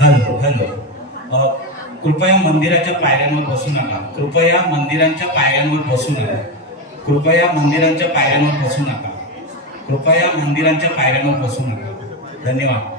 Hello hello कृपया मंदिराच्या पायऱ्यांवर बसू नका. कृपया मंदिरांच्या पायऱ्यांवर बसू नका. कृपया मंदिरांच्या पायऱ्यांवर बसू नका. कृपया मंदिरांच्या पायऱ्यांवर बसू नका. धन्यवाद.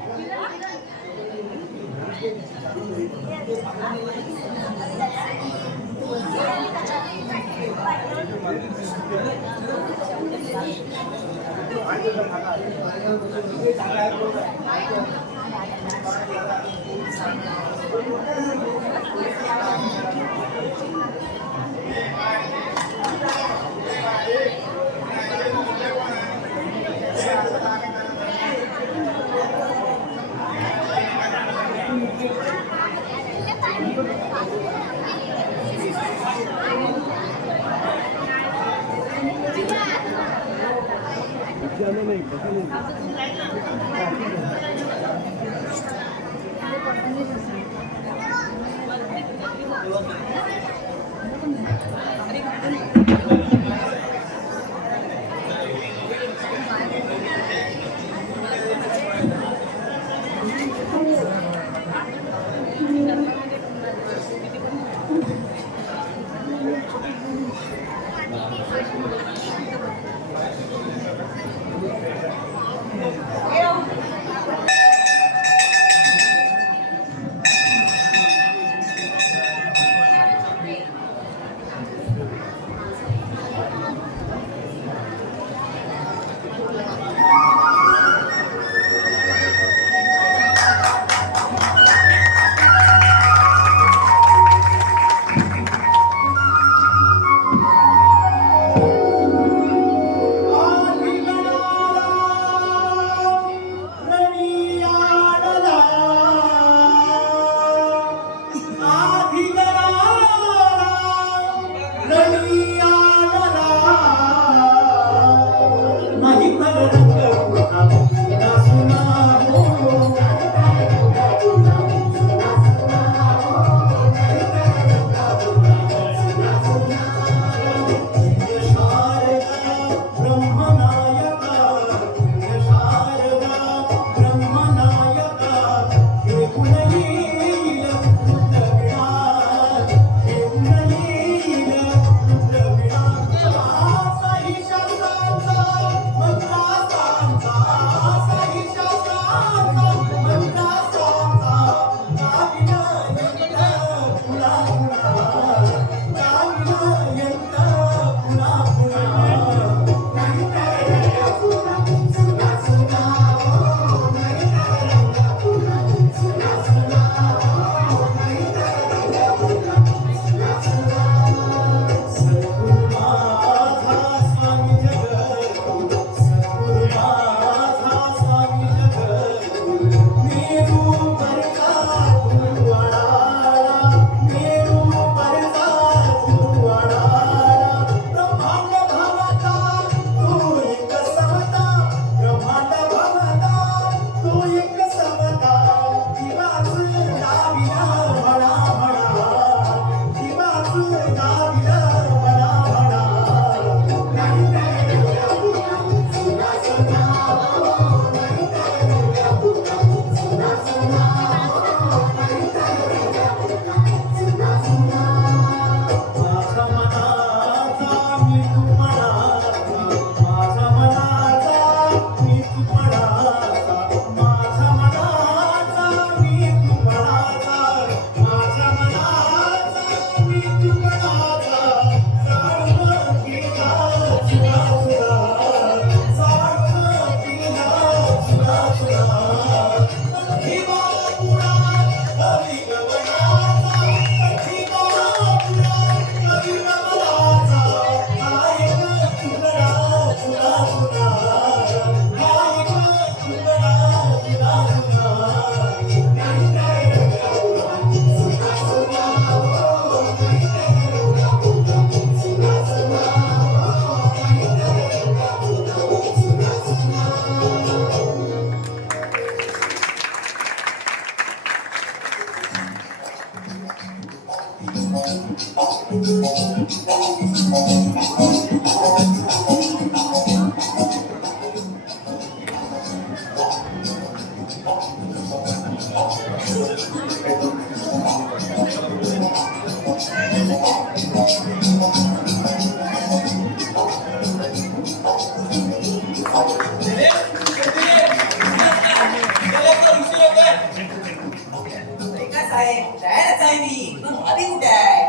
साहेब तयारच आहे मी. पण भाभी कुठे आहे?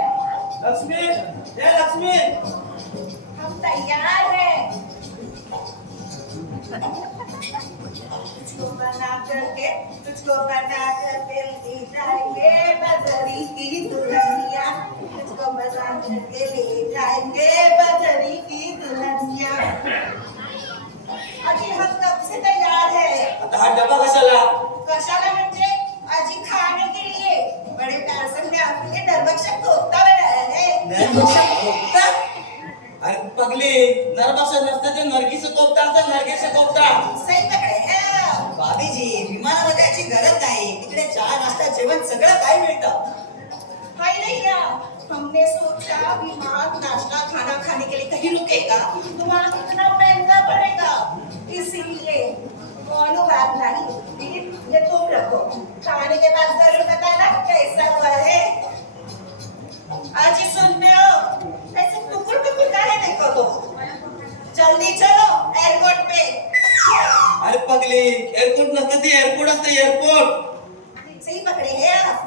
लक्ष्मी, जय लक्ष्मी. हम तैयार हैं. तुझको बना कर ले जाएंगे बदरी की दुल्हनिया. तुझको बना कर ले जाएंगे बदरी की दुल्हनिया. अजी हम कब से तैयार है. आता हा डबा कशाला? कशाला म्हणजे अजी खाने के लिए बड़े प्यार से हमने आपके लिए नरभक्षक कोफ्ता बनाया है. नरभक्षक कोफ्ता? अरे पगली, नरभक्षक नसतं ते नरकीचं कोफ्ता असतं, नरकीचं कोफ्ता. सही पकड़े हैं. भाभी जी विमानावर जायची गरज नाही. तिकडे चहा नाश्ता जेवण सगळं काय मिळतं. हाय भैया, हमने सोचा विमान नाश्ता खाना खाने के लिए कहीं रुकेगा तो वहाँ कितना महंगा पड़ेगा, इसीलिए कौनो बात नहीं, ये तुम रखो. खाने के बाद जरूर बताना कैसा हुआ है. आज ही सुन में हो, ऐसे टुकुर टुकुर काहे देखो तो. जल्दी चलो एयरपोर्ट पे. अरे पगली, एअरपोर्ट नसतं ते एअरपोर्ट असतं, एअरपोर्ट. सही पकड़े हैं आप.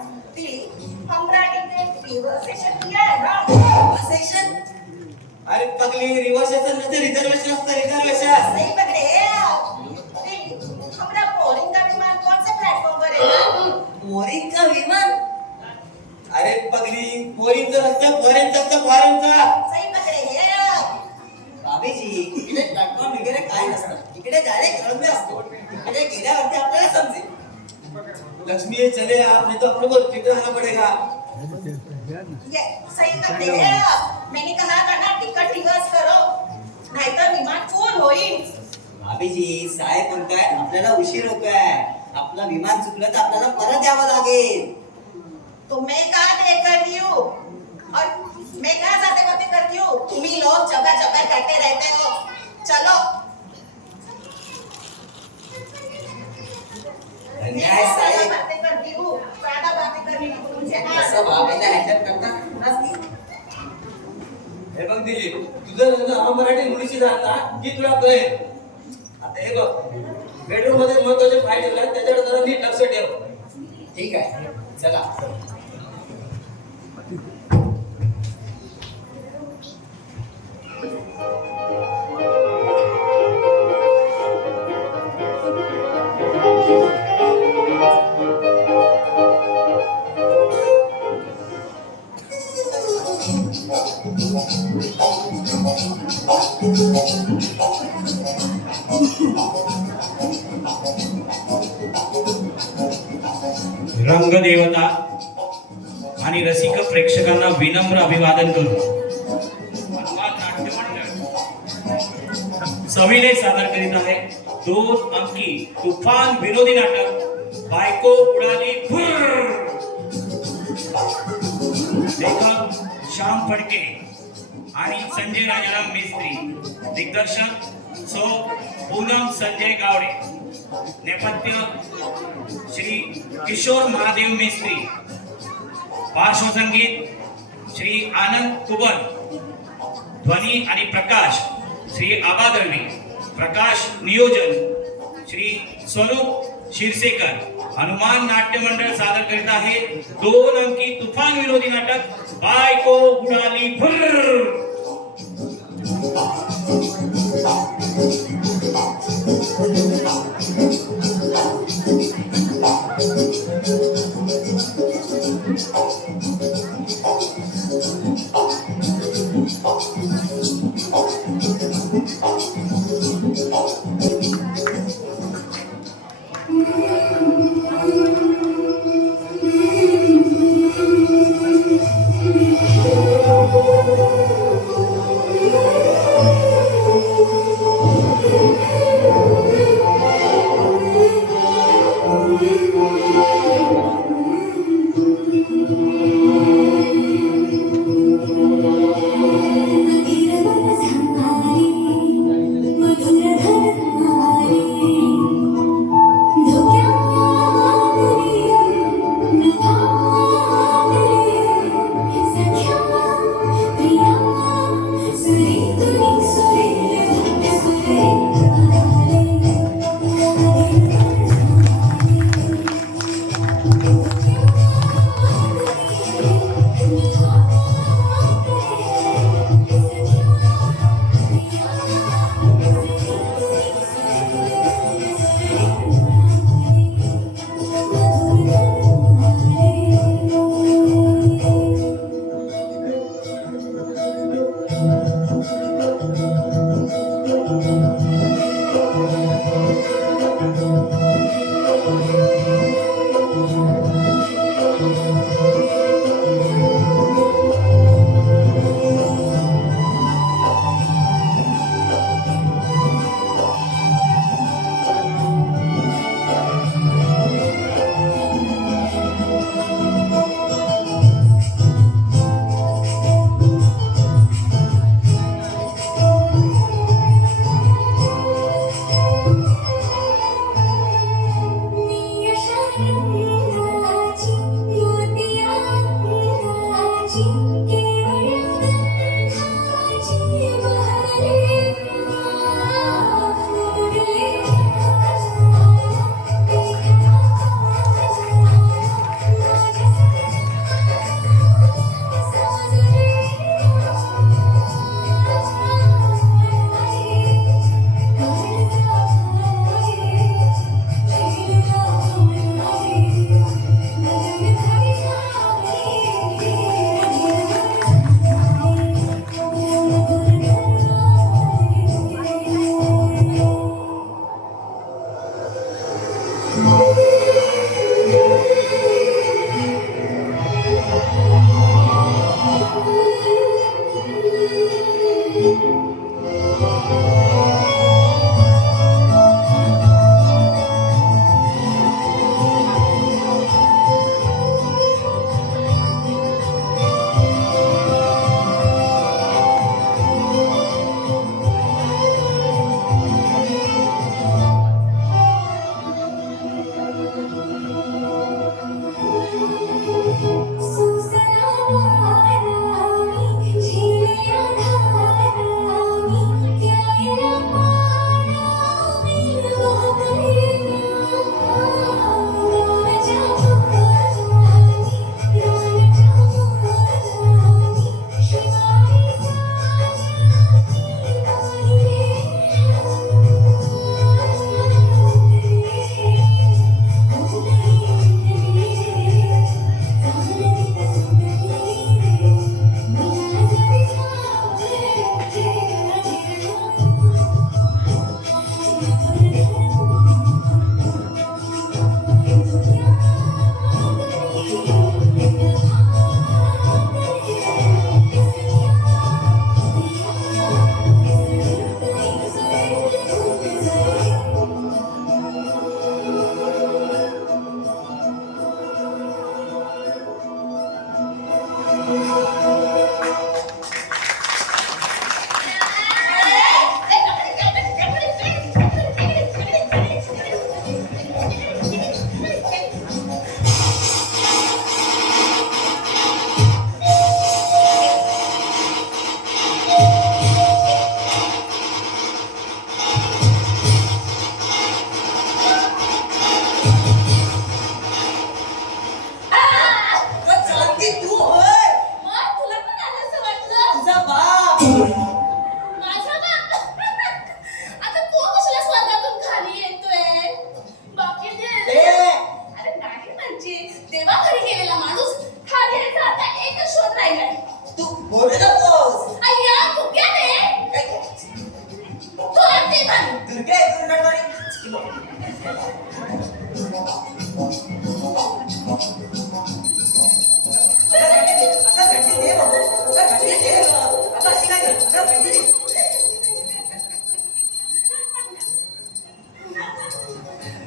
हमरा टिकट रिजर्वेशन किया है ना. सेशन? अरे पगली, रिव्हर्सेशन नसतं, रिझर्वेशन असतं, रिझर्वेशन. सही पकड़े हैं आप. हमरा बोर्डिंग का विमान कौन से प्लेटफॉर्म पर है. मोरिंका विमान? अरे पगली, पोरींचं नसतं, फॉरेनचं असतं, फॉरेनचं. सही पकड़े हैं आप. भाभी जी इकडे प्लॅटफॉर्म वगैरे काय नसतं. इकडे डायरेक्ट रनवे असतो. इकडे गेल्यावरती आपल्याला समजेल. लक्ष्मी चले आप, नहीं तो अपने को टिकट आना पड़ेगा. ये सही पकड़े हैं आप. मैंने कहा था ना टिकट रिवर्स करो, नहीं तो विमान फुल होईल. भाभी जी साहेब म्हणताय आपल्याला उशीर होतोय. आपलं विमान चुकलं तर आपल्याला परत यावं लागेल. तो मैं कहा देकर रही हूँ और मैं कहा जाते बातें करती हूँ. तुम्ही लोग जगह जगह करते रहते हो. चलो. अन्याय साहेब. बातें करती हूँ, ज्यादा बातें करने की तो मुझे असं भाभीला हँडल करता नसती. हे बघ दिलीप, तुझं लग्न मराठी मुलीशी झालं ना की तुला कळेल. आता हे बघ, बेडरूम मध्ये महत्वाचे फाईल ठेवले, त्याच्याकडे जरा नीट लक्ष ठेव. ठीक आहे चला. रंगदेवता आणि रसिक प्रेक्षकांना विनम्र अभिवादन करू. सविनय सादर करीत आहे 2 अंकी तुफान विनोदी नाटक बायको उडाली फुर्र. लेखक श्याम फडके आणि संजय राजाराम मिस्त्री. दिग्दर्शक सौ पूनम संजय गावडे. नेपथ्य श्री किशोर महादेव मिस्त्री. पार्श्वसंगीत श्री आनंद कुबल. ध्वनी आणि प्रकाश श्री आबा दळवी. प्रकाश नियोजन श्री स्वरूप शिरसेकर. हनुमान नाट्य मंडळ सादर करीत आहे 2 अंकी तुफान विनोदी नाटक बायको उडाली फुर्र.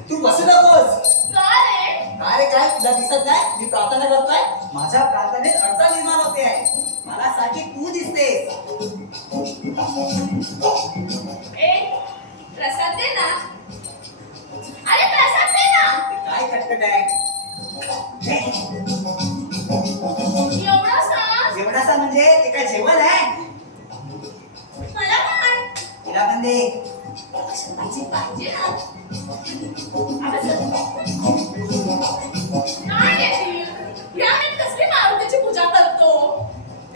तू बसू नकोस. का रे? काय काय तुला दिसत नाही मी प्रार्थना करतोय. माझ्या प्रार्थनेत अडचण निर्माण होते आहे. मला साठी तू दिसते. प्रसाद दे ना. अरे प्रसाद दे ना. काय खटखट आहे. एवढासा जेवणाचा म्हणजे ते काय जेवण आहे. मला पण तिला पण दे. पाहिजे ना. नाही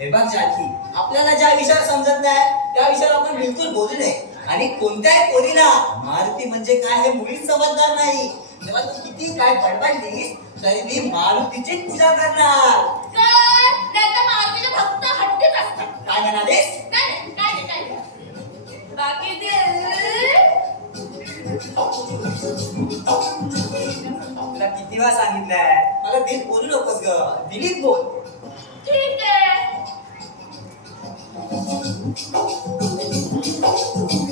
हे बघ जानकी, आपल्याला ज्या विषयावर समजत नाही त्या विषयावर आपण बिलकुल बोलू नये. आणि कोणत्याही पोरीला मारुती म्हणजे काय हे मुळीच समजणार नाही. तेव्हा तू किती काय बडबडलीस तरी मी मारुतीची पूजा करणार. काय नाहीतर मारुतीचे भक्त हट्टीच असतात. काय म्हणालीस? काय बाकी ते तुला किती वेळा सांगितलंय मला दिल बोलू नकोस ग, दिलीप बोल. ठीक आहे.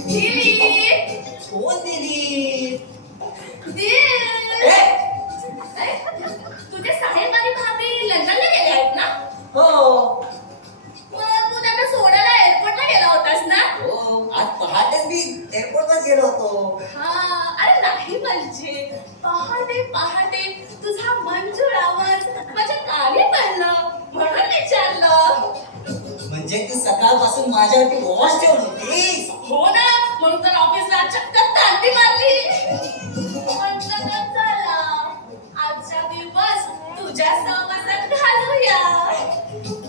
दिलीप कोण दिलीप? दिलीप तुझे साहेब आणि भाभी लंडनला गेले आहेत ना? हो मग तू त्यांना सोडायला एअरपोर्टला गेला होतास ना? हो, आज पहाटेच मी एअरपोर्टवर गेलो होतो. हा, अरे नाही म्हणजे पहाटे पहाटे तुझा मंजूळ आवाज माझ्या कानी पडला म्हणून विचारलं. म्हणजे तू सकाळपासून माझ्यावरती वॉच ठेवून होतीस. हो ना, म्हणून तर ऑफिसला चक्क तांती मारली. म्हटलं तर चला आजचा दिवस तुझ्या सहवासात घालूया.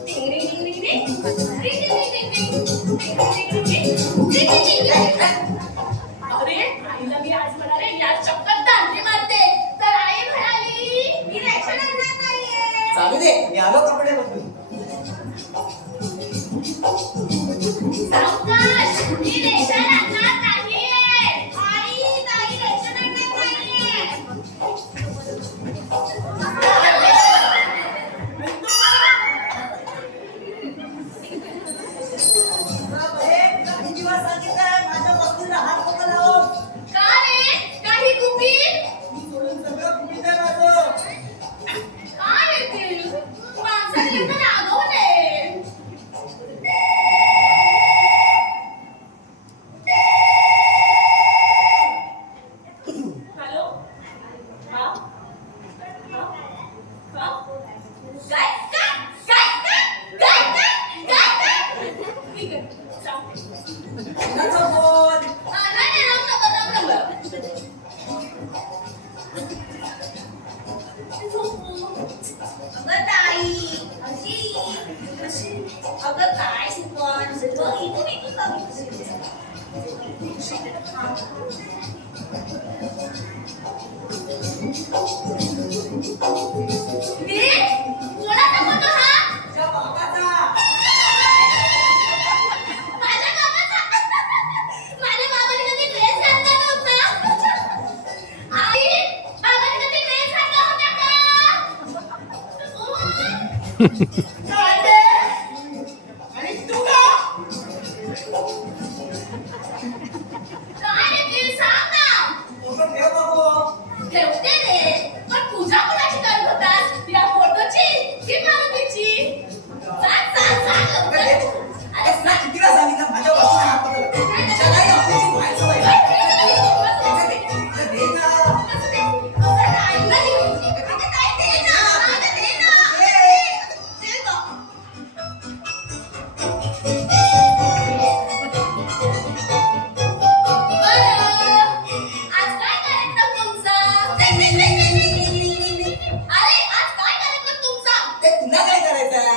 टिंग टिंग टिंग टिंग टिंग टिंग टिंग टिंग टिंग टिंग टिंग टिंग. अरे आईला मी आज म्हणाले या चक्क तांती मारते तर आई म्हणाली मी रेशन आणणार नाहीये. चालू दे, मी आलो कपडे बदलून. सावकाश, मी रेशन आणणार नाहीये. आई ताई रेशन आणणार नाहीये. किती वेळा सांगितलंय माझ्या वस्तूला हात नको लावू. का रे? काही कुपीत? मी सोडून सगळं कुठे आहे माझं. काय येतील? माणसाने एकदा रागवू नये. हॅलो? हा? हा? हा? काय? ठीक आहे, सांग. कुणाचा फोन? नाही, राम नंबर. अगं ताई, अशी अगं काय शिकवण बघ इथून कोणाचा फोटो हा? तुझ्या बाबाचा. माझ्या बाबाने कधी ड्रेस घातला नव्हता. आई, बाबाने कधी ड्रेस घातला होता का? चालते. आणि तू का? काय रे ते सांग ना. फोटो ठेव बाबू. ठेवते रे, पण पूजा कोणाची करत होतास? या फोटोची की मारुतीची? सांग लवकर. अरे तुला किती वेळा सांगितलं माझ्या वस्तूला हात नको लावू. तुझ्यालाही आपल्याची वाईट सवय आहे. इकडे दे ना. ते तुला काय करायचंय?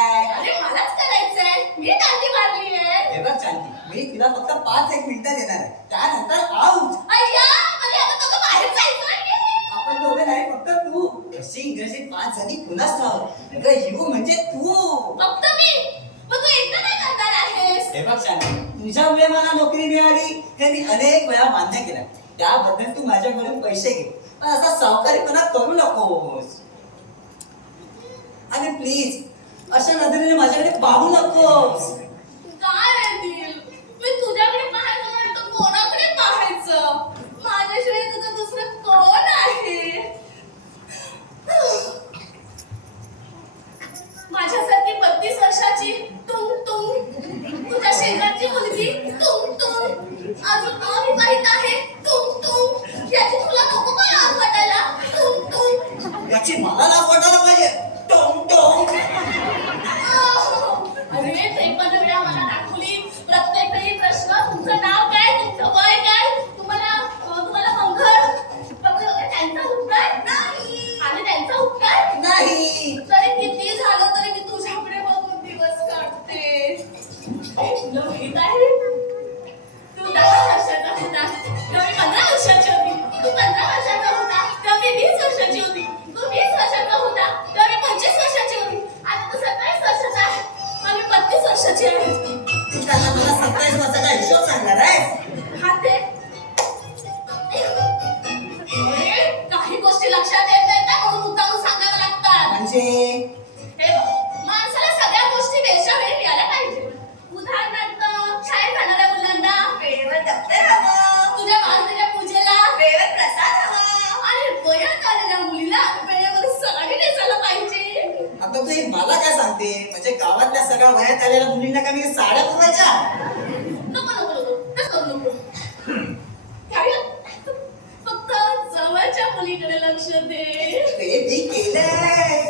हे बघ शांती, मी तुला फक्त 5-1 मिनिटं देणार आहे. त्यानंतर आऊट. आपण दोघे नाही, फक्त तू. कशी इंग्रजीत 5 जणी पुन्हाच राहू. यू म्हणजे तू. हे बघ शांती, तुझ्यामुळे मला नोकरी मिळाली हे मी अनेक वेळा मान्य केलं. त्याबद्दल तू माझ्याकडून पैसे घे, पण असा सावकारीपणा करू नकोस. आणि प्लीज अशा नजरेने माझ्याकडे पाहू नकोस. तुझ्याकडे पाहायचं म्हणलं तर कोणाकडे पाहायचं? माझ्याशिवाय तुझं दुसरं कोण आहे? माझ्यासारखी 32 वर्षाची तुम तुझ्या शेजारची मुलगी तुम अजून अविवाहित आहे तुम याची तुला नको का लाज वाटायला? याची मला लाज वाटायला पाहिजे. टोम टोम. अरे ते पण वेळा मला दाखवली. प्रत्येक वेळी प्रश्न तुमचं नाव काय, तुमचं वय काय, तुम्हाला मंगळ त्यांचा उत्तर नाही. आणि त्यांचा उत्तर नाही. तरी किती झालं तरी मी तुझ्याकडे बघून दिवस काढते. वर्षाची आहे. तू काय आता मला 27 वर्षाचा हिशोब सांगणार आहे? हा ते अरे, काही गोष्टी लक्षात येत नाहीत ना, म्हणून मुद्दामून सांगाव्या लागतात. म्हणजे हे बघ, माणसाला सगळ्या गोष्टी वेळच्या वेळी यायला पाहिजे. उदाहरणार्थ शाळेत जाणाऱ्या मुलांना वेळेवर दप्तर हवं, तुझ्या बांधलेल्या पूजेला वेळेवर प्रसाद हवा. आणि वयात आलेल्या मुलीला वेळेवर साडी नेसायला पाहिजे. आता तू हे मला काय सांगते? म्हणजे गावातल्या सगळ्या वयात आलेल्या मुलींना का मी साड्या पुरवायच्या? नको नको नको तसं करू नको. काय? फक्त जवळच्या मुलीकडे लक्ष दे. ते मी केलंय.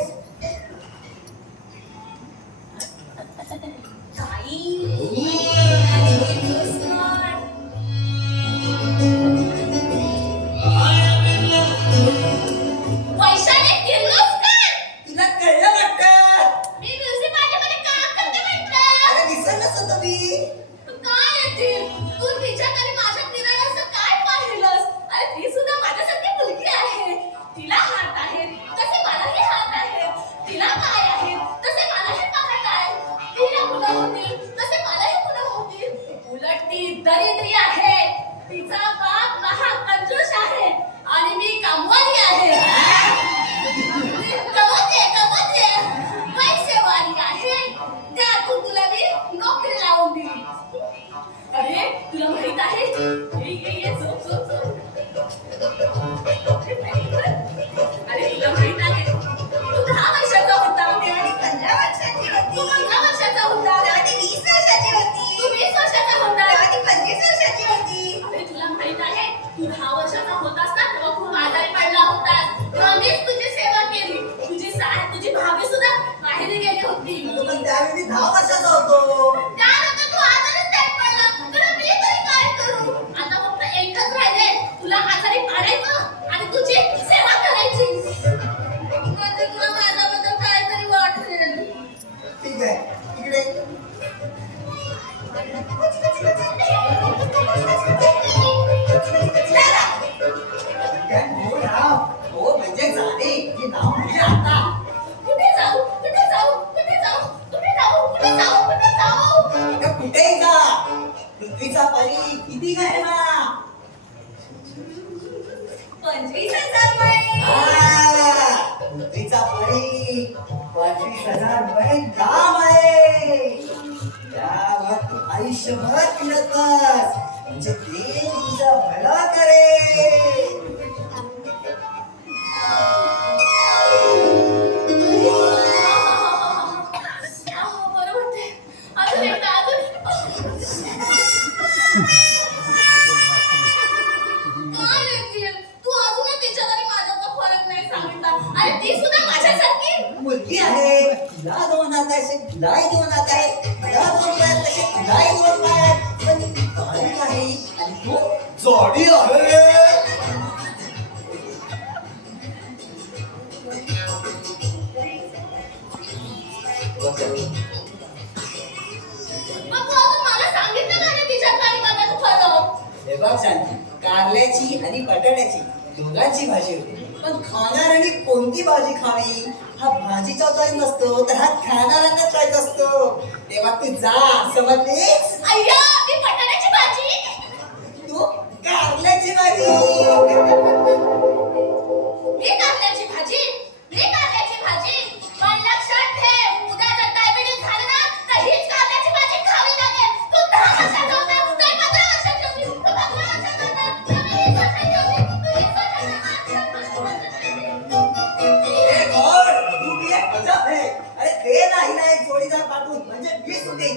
वैशाली किर्लोस्कर, तुला कळलं वाटतं? मी म्युन्सिपालिटीमध्ये काम करते म्हटलं. अरे विसरलंच होतं मी. तू काय येतील? तू तिच्यात आणि माझ्यात निराळाचं काय पाहिलंस? अरे ती सुद्धा माझ्यासारखी मुलगी आहे. तिला हात आहेत तसे मलाही हात आहेत. तिला पाय आहेत तसे मलाही पाय आहेत. तिला मुलं होतील तसे मलाही मुलं होतील. उलट ती दरिद्री आहे. तिचा बाप महाकंजूस आहे आणि मी कामवाली आहे. कमवते पैसेवाली आहे. त्यातून तुला मी नोकरी लावून दिली. अरे तुला माहित आहे ये झोप झोप झोप. अरे तुला माहित आहे तू 10 वर्षाचा होता तेव्हा ती 15 वर्षाची होती. तू 15 वर्षाचा होता तेव्हा ती 20 वर्षाची होती. तू 20 वर्षाचा होता तेव्हा ती 25 वर्षाची होती. अरे तुला माहित आहे तू 10 वर्षाचा होतास ना तेव्हा खूप आजारी पडला होतास. तेव्हा मीच तुझी सेवा केली. तुझी भाभी सुद्धा माहेरी गेली होती. पण त्यावेळी मी 10 वर्षाचा होतो. त्यानंतर तू आजारीच नाही पडला. तर मी तरी काय करू? आता फक्त एकच राहिले, तुला आजारी पाडायचं आणि तुझी सेवा करायची. म्हणजे तुला माझ्याबद्दल काहीतरी वाटेल. ठीक आहे, इकडे. काय? हो राव. हो म्हणजे झाले. हे नाव म्हणजे आता. कुठे जाऊ? कुठे जाऊ? कुठे जाऊ? कुठे जाऊ? कुठे जाऊ? कुठे जाऊ? अगं कुठेही जा. पृथ्वीचा परी किती काय ना? 25,000 मैल. पृथ्वीचा परी 25,000 मैल लांब आहे. त्यावर तू आयुष्यभर फिरत बस. म्हणजे देव तुझं भलं करेल. बरं वाटतंय. अजून एकदा, अजून काय येतील? तू अजूनही तिच्यात आणि माझ्यातला फरक नाही सांगितला. अरे ती सुद्धा माझ्यासारखी. मुलगी आहे. तिला 2 हात आहे, तिलाही 2 हात आहे. तिला 2 पाय आहेत, तसे तिलाही 2 पाय आहेत. पण ती बारीक आहे आणि तू जोडी आहे. मग तू अजून मला सांगितलं का नाही तिच्यात आणि माझ्यात फरक? हे बघ शांती, कारल्याची आणि बटाट्याची दोघांची भाजी होती. पण खाणाऱ्याने कोणती भाजी खावी हा भाजीचा चॉईस नसतो, तर हा खाणाऱ्यांना चॉईस असतो. तेव्हा तू जा, समजलीस? अय्या, मी बटाट्याची भाजी. तू कारल्याची भाजी. मी कारल्याची भाजी. मी कारल्याची भाजी. पण लक्षात ठेव, उद्या जर डायबिटीज झालं ना, तर हीच कारल्याची भाजी खावी लागेल. तू 10 वर्षाचा होता, तू 15 वर्षाची होती. तू 15 वर्षाचा होता, तू 20 वर्षाची होती. तू 20 वर्षाची होती. हे कोण? तू बी एक गजब आहे. अरे दे ना हिला एक जोडीदार पाठवून, म्हणजे मी सुटे.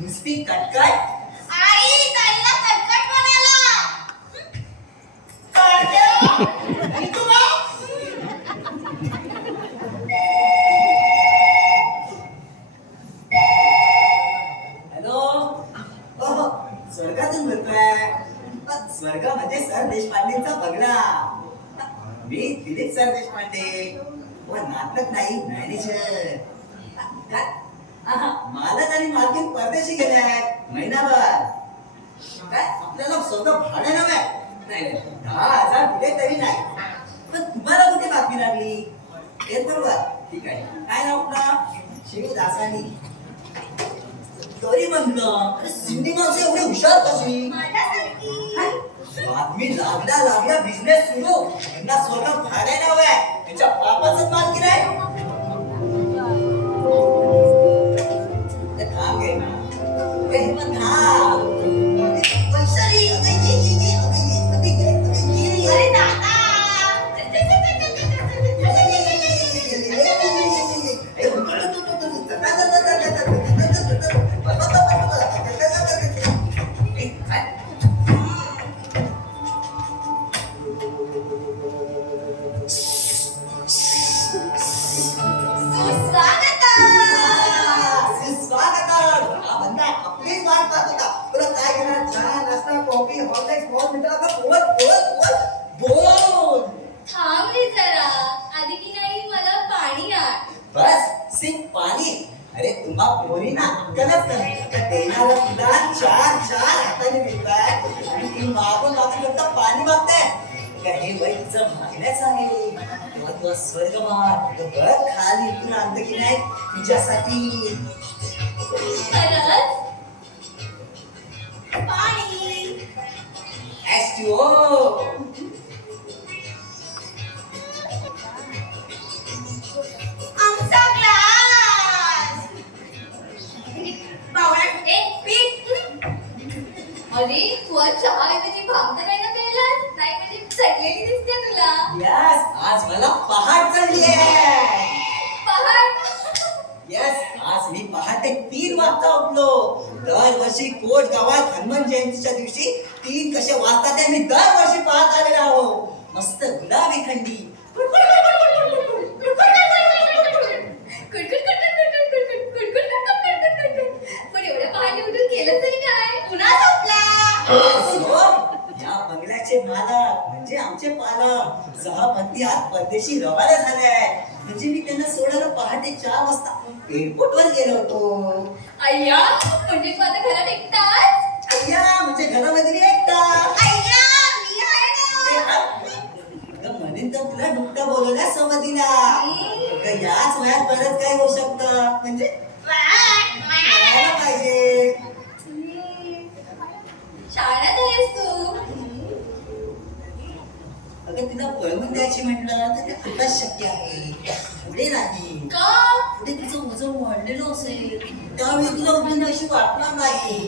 नुसती कटकट. आई, ताईला कटकट बनायला. आणि तू बघ. हॅलो. हो, स्वर्गातून बोलतोय. स्वर्गामध्ये सर देशपांडेंचा बंगला. मी दिलीप सर देशपांडे. व नाटक नाही, मॅनेजर. काय? मालक आणि मालकीन परदेशी गेले आहेत महिनाभर. काय आपल्याला स्वतः भाडे नव्हे. नाही 10,000 दिले तरी नाही. पण तुम्हाला कुठे बातमी लागली? तेच बरोबर. ठीक आहे. काय नाव आपलं? शिवदासानी. तरी म्हणलं अरे सिंधी माणसं एवढी हुशार कशी माझ्यासारखी. बातमी लागल्या बिझनेस सुरू यांना स्वर्ग भाड्याने हवंय त्यांच्या बापाच मालकी नाही अरे थांब घे ना अरे हे पण थांब वैशाली अगं ये अरे दादा. थांब रे जरा. आधी की नाही मला पाणी आण. बस सिंग पाणी अरे तुम्हा पोरी ना अक्कलच नाही देणारा तुला चार हाताने मिळताय आणि ती मागून फक्त पाणी मागताय का हे वय तुझं मागण्याच आहे तेव्हा तुझा स्वर्ग माग बघ खाली इथून आणलं की नाही तुझ्यासाठी खरंच? पाणी. H2O आमचा ग्लास. बावळट. पीठ. अरे तू आज चहा ऐवजी भांग तर नाही ना प्यायलास? नाही म्हणजे चढलेली दिसते तुला. यस आज मला पहाट चढली आहे पहाट. यस आज मी पहाटे 3 वाजता उठलो दरवर्षी कोट गावात हनुमान जयंतीच्या दिवशी 3 कसे वाजता ते मी दरवर्षी पाहत आलेलो आहो मस्त गुलाबी खंडी पण एवढ्या पहाटे उठून केलं तरी काय? पुन्हा झोपला. या बंगल्याचे मालक म्हणजे आमचे पालक सहपती आज परदेशी रवाना झाले आहेत म्हणजे मी त्यांना सोडायला पहाटे 4 वाजता एअरपोर्ट वर गेलो होतो अय्या म्हणजे तू आता घरात एकटाच? अय्या म्हणजे घरामध्ये मी एकटा अय्या मी आहे ना. अगं म्हणेन तर तुला डुकटा बोलवल्या समधीला अगं याच वयात बरंच काय होऊ शकतं म्हणजे करायला पाहिजे शाळेत आहेस तू. अगं तिला पळवून द्यायची म्हटलं तर ते आताच शक्य आहे पुढे नाही का? पुढे तिचं वजन वाढलेलं असेल त्यावेळी तुला उठणं अशी वाटणार नाही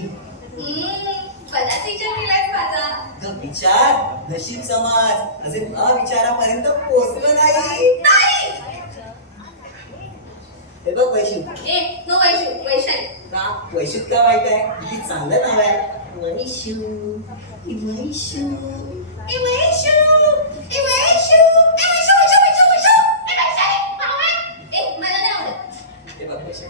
बराच विचार केलाय माझा. अगं विचार नशीब समाज अजून अविचारापर्यंत पोहोचलो नाही नाही. हे बघ वैशू ए नो वैशाली. ना वैशूत का वाईट आहे किती चांगलं नाव आहे वैशू वैशू ए वैशू. ए वैशू. ए वैशू. ए वैशाली. बावळट. ए मला नाही आवडत. हे बघ वैशू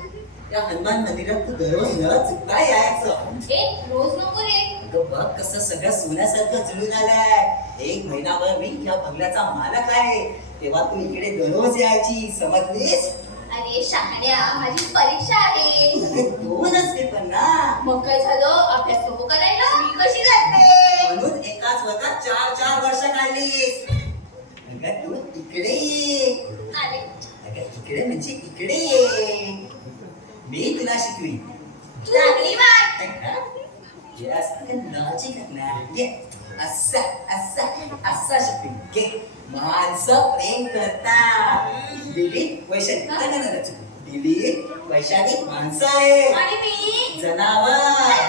या हनुमान मंदिरात तू दररोज न चुकता यायचं ए रोज नको रे. अगं बघ कसं सगळं सोन्यासारखं जुळून आलंय 1 महिनाभर मी या बंगल्याचा मालक आहे तेव्हा तू इकडे दररोज यायची समजलीस अरे शहाण्या माझी परीक्षा आहे. अरे 2च पेपर ना मग काय झालं? अभ्यास नको करायला? मी कशी जाते? म्हणून एकाच वर्गात 4 वर्ष काढलीस अगं तू इकडे ये आले. अगं इकडे म्हणजे इकडे ये मी तुला शिकवी लागली वाट. यस लॉजिक ना ये असा शिकवी घे माणसं प्रेम करतात दिलीप वैशाली दिलीप वैशाली माणसं आहे आणि मी जनावर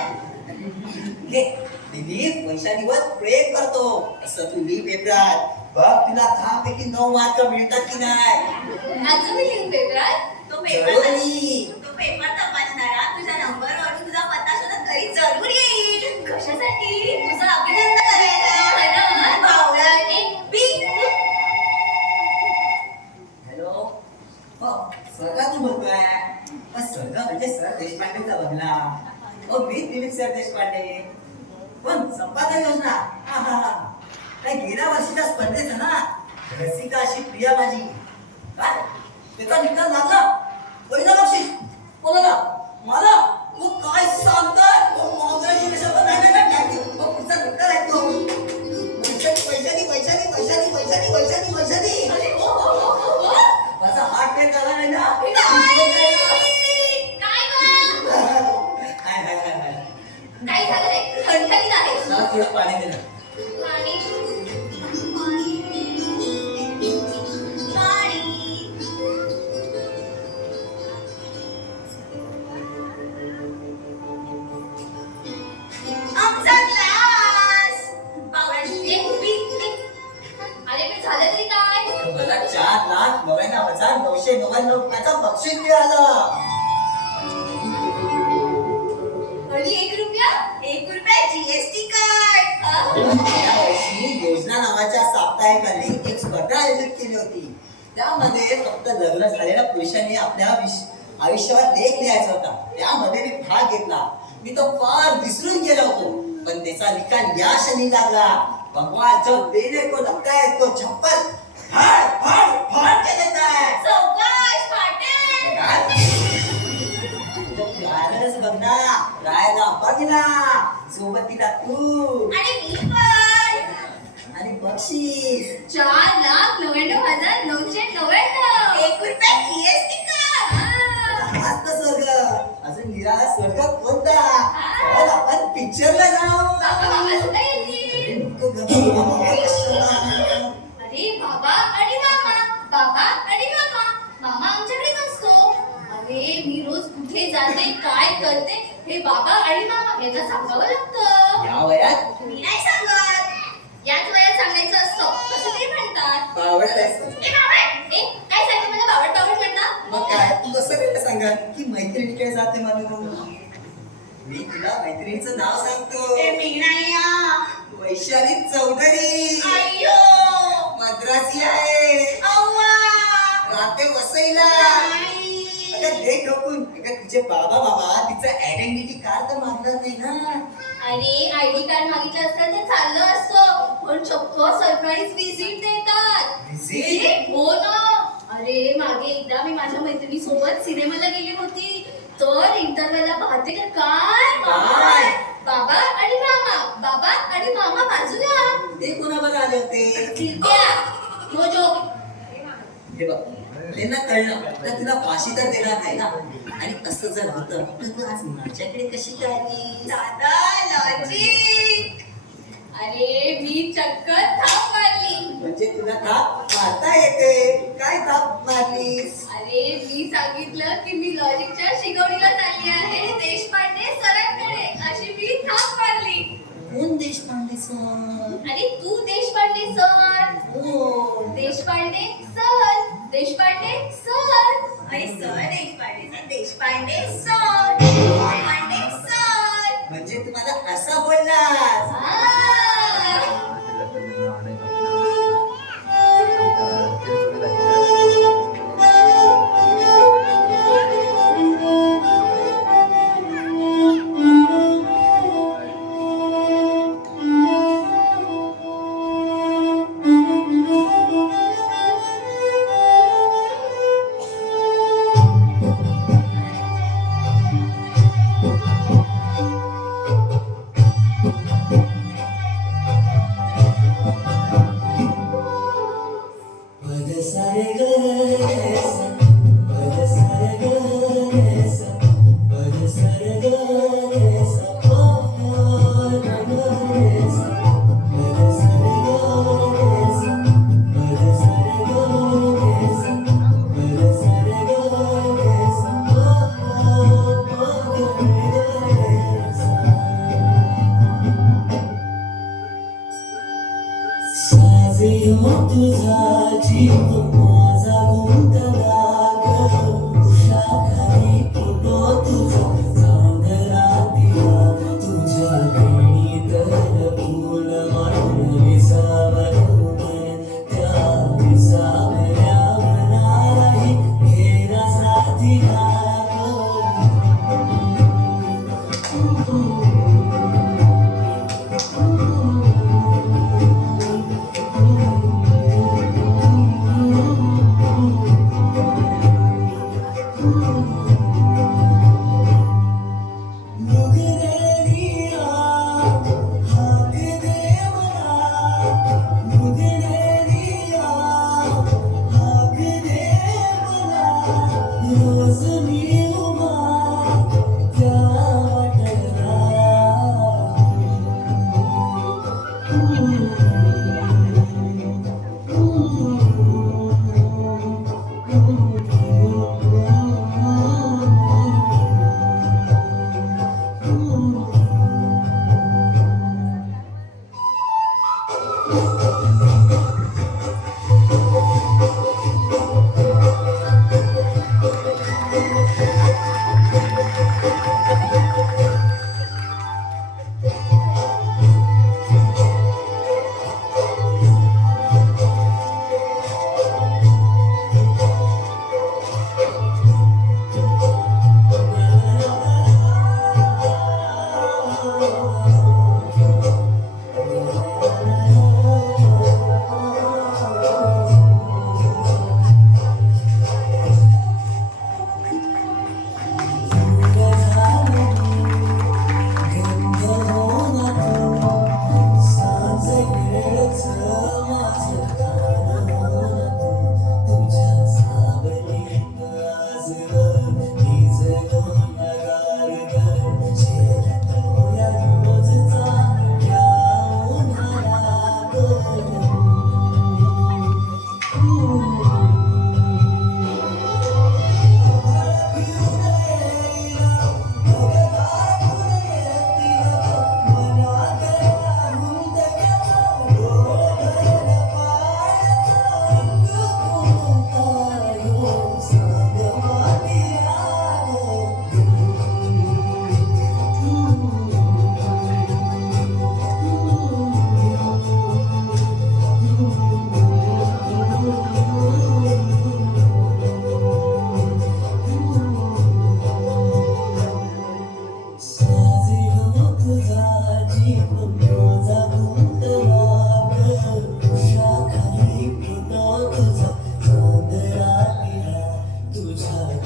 घे दिलीप वैशालीवर प्रेम करतो असं तू लिह पेपरात बघ तुला 10 पैकी 9 मार्क मिळतात की नाही आज मी लिहून पेपरात. तो पेपर तपासणारा तुझ्या नंबरवरून तुझा पत्ता शोधत घरी जरूर येईल. कशासाठी? तुझं अभिनंदन करायला. खरं? बावळट. A B. हॅलो हो स्वर्गातून बोलतोय स्वर्ग म्हणजे सर देशपांडेचा बंगला हो मी दिलीप सर देशपांडे पण संपादन योजना हा काय गेल्या वर्षीच्या स्पर्धेचा ना रसिका अशी प्रिया माझी काय त्याचा निकाल लागला पहिला बक्षीस कोणाला मला मग काय सांगताय कॉंग्रॅच्युलेशन नाही मग पुढचा निकाल आहे तो वैशाली अरे हो हो हो हो. माझा हार्ट रेट झाला नाही ना नाही. काय गं? नाही झालं नाही, ठणठणीत आहे. मला थोडं पाणी दे ना. पाणी आमचा ग्लास बावळट अरे पण झालं तरी काय मला 4,99,999 रुपयाचा बक्षीस मिळालं. आणि 1 रुपया GST कार्ड या वर्षी योजना नावाच्या साप्ताहिकाने एक स्पर्धा आयोजित केली होती. त्यामध्ये फक्त लग्न झालेल्या पुरुषांनी आपल्या आयुष्यावर लेख लिहायचा होता. त्यामध्ये मी भाग घेतला. मी तो फार विसरून गेलो होतो, पण त्याचा निकाल या क्षणी लागला. भगवान जो देने को लगता है तो छप्पर फाड़ फाड़ फाड़ के देता है. चौकाश पाटे गाणंच बघ ना, राहायला बघ ना, सोबतीला तू आणि मी पण आणि बक्षीस 4,99,999 1 रुपया GST कार्ड मस्त स्वर्ग. अजून निराळा स्वर्ग कोणता? चल आपण पिक्चरला जाऊ. बाबा सुद्धा येतील. अरे नको ग बाबा, कशाला? अरे बाबा आणि मामा मामा आमच्याकडेच असतो. अरे मी रोज कुठे जाते काय करते हे बाबा आणि मामा यांना सांगावं लागतं. या वयात मी नाही सांगत. याच वयात सांगायचं असतं. कसं ते म्हणतात बावळट आहेस तू. काय सांगते मला बावट म्हणतात. मग काय तू कसं काय सांगा की मैत्रिणीकडे जाते म्हणून? मी तुला मैत्रिणीचं नाव सांगतो. मी नाही या. वैशाली चौधरी. अय्यो मद्रासी आहे. अव्वा राहते वसईला. अगं दे ठोकून. अगं तिचे बाबा तिचं आयडेंटिटी कार्ड तर मागणार नाही ना. अरे आयडी कार्ड मागितलं असतं ते चाललं असतं, पण चक्क सरप्राईज विजिट देतात. Visit? हो ना. अरे मागे एकदा मी माझ्या मैत्रिणी सोबत सिनेमाला गेली होती, तर इंटरव्हलला पाहते तर काय बाबा आणि मामा बाजूला. ते कोणावर आले होते? ठीक जो हे बघ, त्यांना कळलं तर तुला फाशी तर देणार नाही ना. आणि असं जर होतं तर तू आज माझ्याकडे कशी काय आली? दादा लॉजिक. अरे मी चक्क थाप मारली. म्हणजे तुला थाप मारता येते. काय थाप मारलीस? अरे मी सांगितलं की मी लॉजिकच्या शिकवणीला चालली आहे देशपांडे सरांकडे, अशी मी थाप मारली. कोण देशपांडे सर? आणि तू देशपांडे सर. हो. देशपांडे सर. देशपांडे सर. अरे sir Deshpande sir. Deshpande sir. म्हणजे तुम्हाला असं बोललास? हा. तुझा जीव माझा गुंतला ग, शाखारी फोटो तुझा चांदरातीला, तुझ्या वेणीतल फूल मांडून विसावरून त्या विसावल्या मनालाही घेरा साथीला रोज मी उमा त्या वाटला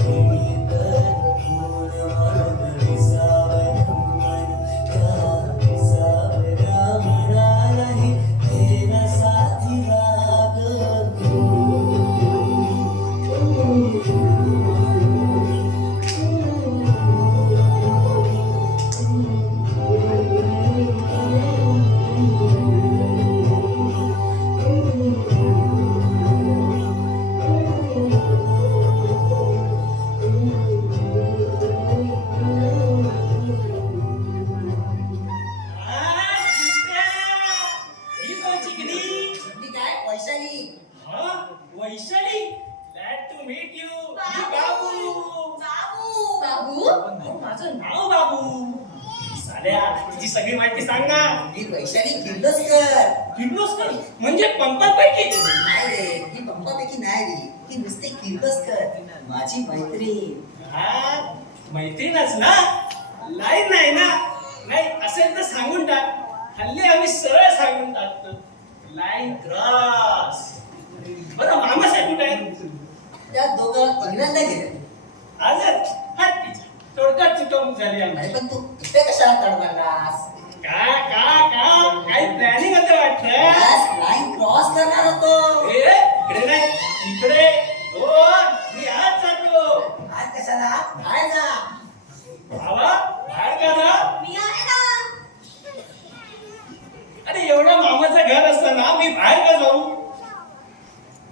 गणित पूर्ण म्हणून विसावलं मन त्या विसावल्या मनालाही हेरा साथीला ही कोणची गिरी? मी काय वैशाली हा, Vaishali. Glad to meet you. मी बाबू. बाबू अहो, माझं नाव बाबू. साल्या, तुझी सगळी माहिती सांग ना. मी वैशाली किर्लोस्कर. किर्लोस्कर म्हणजे पंपांपैकी. नाही रे, ही पंपापैकी नाही रे, ही नुसते किर्लोस्कर, माझी मैत्रीण. हा, मैत्रीणच ना. लाईन नाही ना. नाही असेल तर सांगून टाक. हल्ली आम्ही सरळ सांगून टाकतो. Line cross. बरं मामासाहेब कुठे आहेत? त्या दोघं इंग्लंडला गेले. आजच हात तिच्या थोडक्यात चुकवणूक झाली आमची. अरे पण तू इथे कशाला तडमडलास? काही प्लॅनिंग होतं वाटतं. लाईन क्रॉस करणार होतो. इकडे नाही इकडे. मी आज जातो. आज कशाला? बाहेर जा. बाबा बाहेर का जा? मी आहे ना. अरे एवढं मामाचं घर असताना मी बाहेर का जाऊ?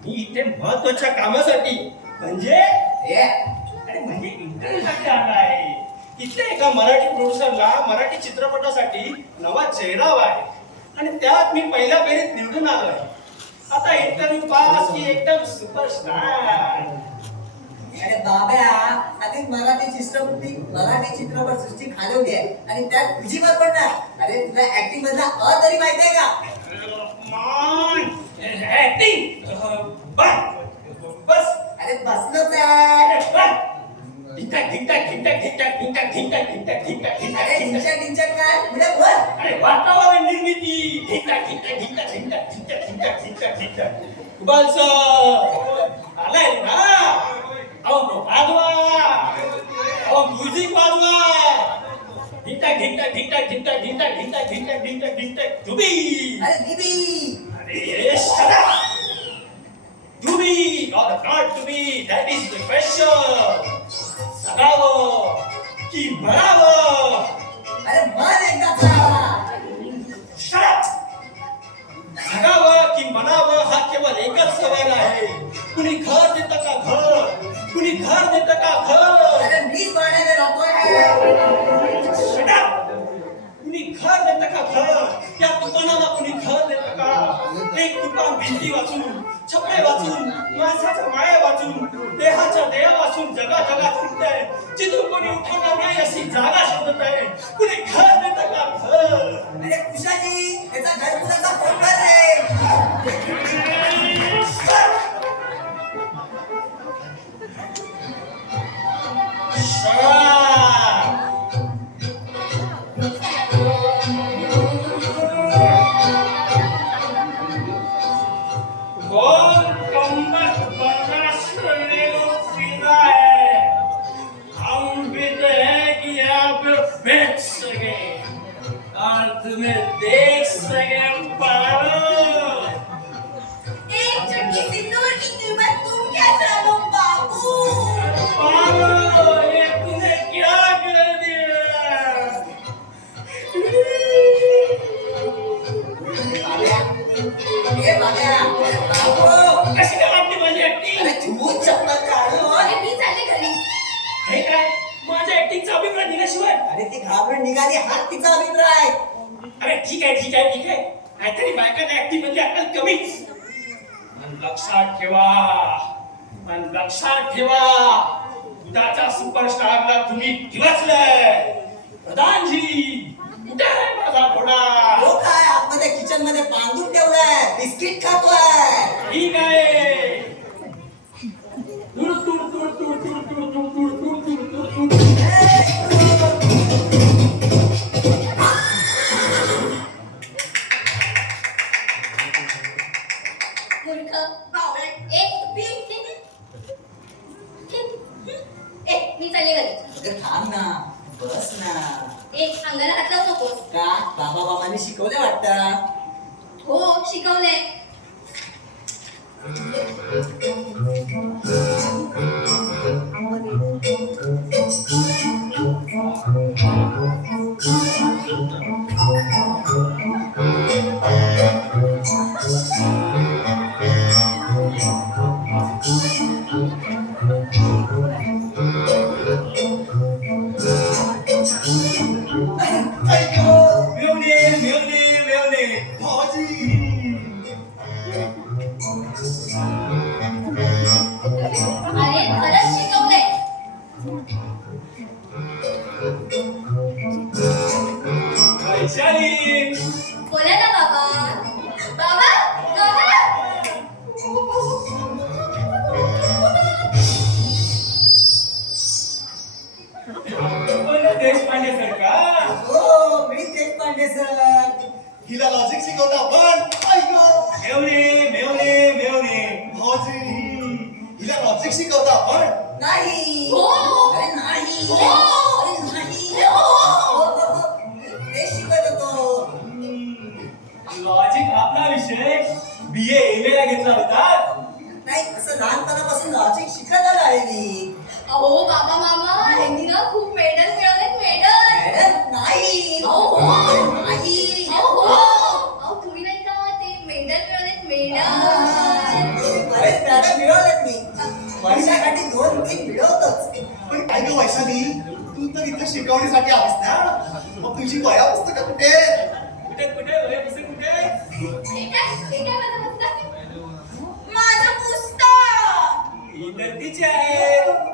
मी इथे महत्वाच्या कामासाठी म्हणजे अरे म्हणजे इंटरव्ह्यू साठी आला आहे. इथे एका मराठी प्रोड्युसरला मराठी चित्रपटासाठी नवा चेहरा हवा आहे आणि त्यात मी पहिल्या फेरीत निवडून आलोय. आता इंटरव्ह्यू पास की एकदम सुपरस्टार. अरे बाब्या, आधी मराठी चित्रपट सृष्टी खालवली आहे आणि त्यात तुझी भर पडणार. अरे तुला ऍक्टिंग मधला अ तरी माहिती आहे का? ऍक्टिंग बस. अरे बसलोच आहे. अरे ढिंचक काय पुढे बोल. अरे वातावरण निर्मिती. आलाय ना. अहो वाजवा. अहो म्युझिक वाजवा. तुम्ही अरे दीदी. अरे shut up. To be or not to be, that is the question. सगावं की मरावं? अरे मन एकदाचा. Shut up. सगावं की मनावं हा केवळ एकच सवाल आहे. कुणी घर देतं का घर? कुणी घर देतं का घर? अरे मीच भाड्याने राहतोय. Shut up. कुणी घर देतं का घर? त्या दुकानाला कुणी घर देतं का? एक दुकान भिंती वाचून, छपरे वाचून, माणसाच्या माया वाचून, देहाच्या देया वाचून जगा फिरतंय. जिथून कोणी उठवणार नाही अशी जागा शोधत आहे. कुणी घर देतं का घर? अरे कुशाजी, याचा घरकुलाचा फोन कर रे. Shut up. कौन कम्बक बर्दाश्त करने को सीधा है? हम भी तो है कि आप बैठ सके और तुम्हें देख सके पारो. एक चुटकी सिंदूर की कीमत तुम क्या जानो बाबू. पारो, ये तूने क्या कर दिया? ए बाब्या, बाबू. कशी काय वाटली माझी ऍक्टिंग? अरे तू चप्पल काढू. अरे मी चालले घरी. हे काय माझ्या ऍक्टिंगचा अभिप्राय दिल्याशिवाय? अरे ती घाबरून निघाली, हात तिचा अभिप्राय. अरे ठीक आहे. काहीतरी बायकांना ऍक्टिंग म्हणजे अक्कल कमीच. पण लक्षात ठेवा उद्याच्या सुपरस्टारला तुम्ही दिवसलंय. प्रधानजी कुठे आहे माझा घोडा? तो काय आतमध्ये किचन मध्ये बांधून ठेवलाय, बिस्किट खातोय. ठीक आहे. तुड तुड तुड तुड तुड तुड तुड तुड तुड तुड तुड तुड. मूर्ख, बावळट, एक बी. मी चालले घरी. अगं थांब ना, बस ना. एक अंगाला हात लावू नकोस. का बाबा बाबांनी शिकवलं वाटतं. हो शिकवलंय. मेवणे मेवणे मेवणे भाऊजी. अरे खरंच शिकवलंय. वैशाली. बोला ना बाबा. बाबा बाबा. देशपांडे सर का? हो मी देशपांडे सर. हिला लॉजिक शिकवतो आपण. मेवणे मेवणे मेवणे भाऊजी हिला लॉजिक शिकवतो आपण. नाही. हो. अरे नाही. हो. अरे नाही. हो. हो, हो, हो. ते शिकत होतो. लॉजिक आपला विषय BA MA ला घेतला होता. नाही असं लहानपणापासून लॉजिक शिकत आलो आहे मी. अहो बाबा मामा यांनी ना खूप मेडल मिळवलेत मेडल. मॅडम नाही. अहो. अरे नाही. अहो अहो तुम्ही नाही का ते मेडल मिळवलेत मेडल. बरेच मॅडम मिळवलेत मी. वर्षाकाठी 2-3 मिळवतोच. पण काय ग वैशाली, तू तर इथे शिकवणीसाठी आलीस ना, मग तुझी वया पुस्तकं कुठे? कुठे कुठे वया पुस्तक कुठे? हे काय माझं पुस्तक. माझं पुस्तक. ही तर तिची आहे.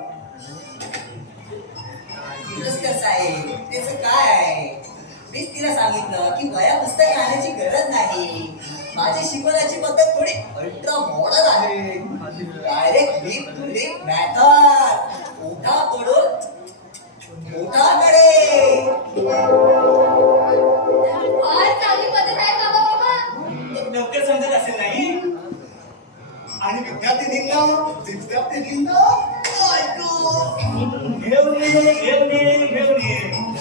कसं आहे त्याचं काय. मीच तिला सांगितलं की वया पुस्तक आणण्याची गरज नाही. माझी शिकवण्याची पद्धत थोडी अल्ट्रा मॉडर्न आहे. Direct lip to lip method. ओठाकडून ओठाकडे. फार चांगली पद्धत आहे बाबा मामा. लवकर समजत असेल नाही. आणि विद्यार्थिनींना मेवणे मेवणे मेवणे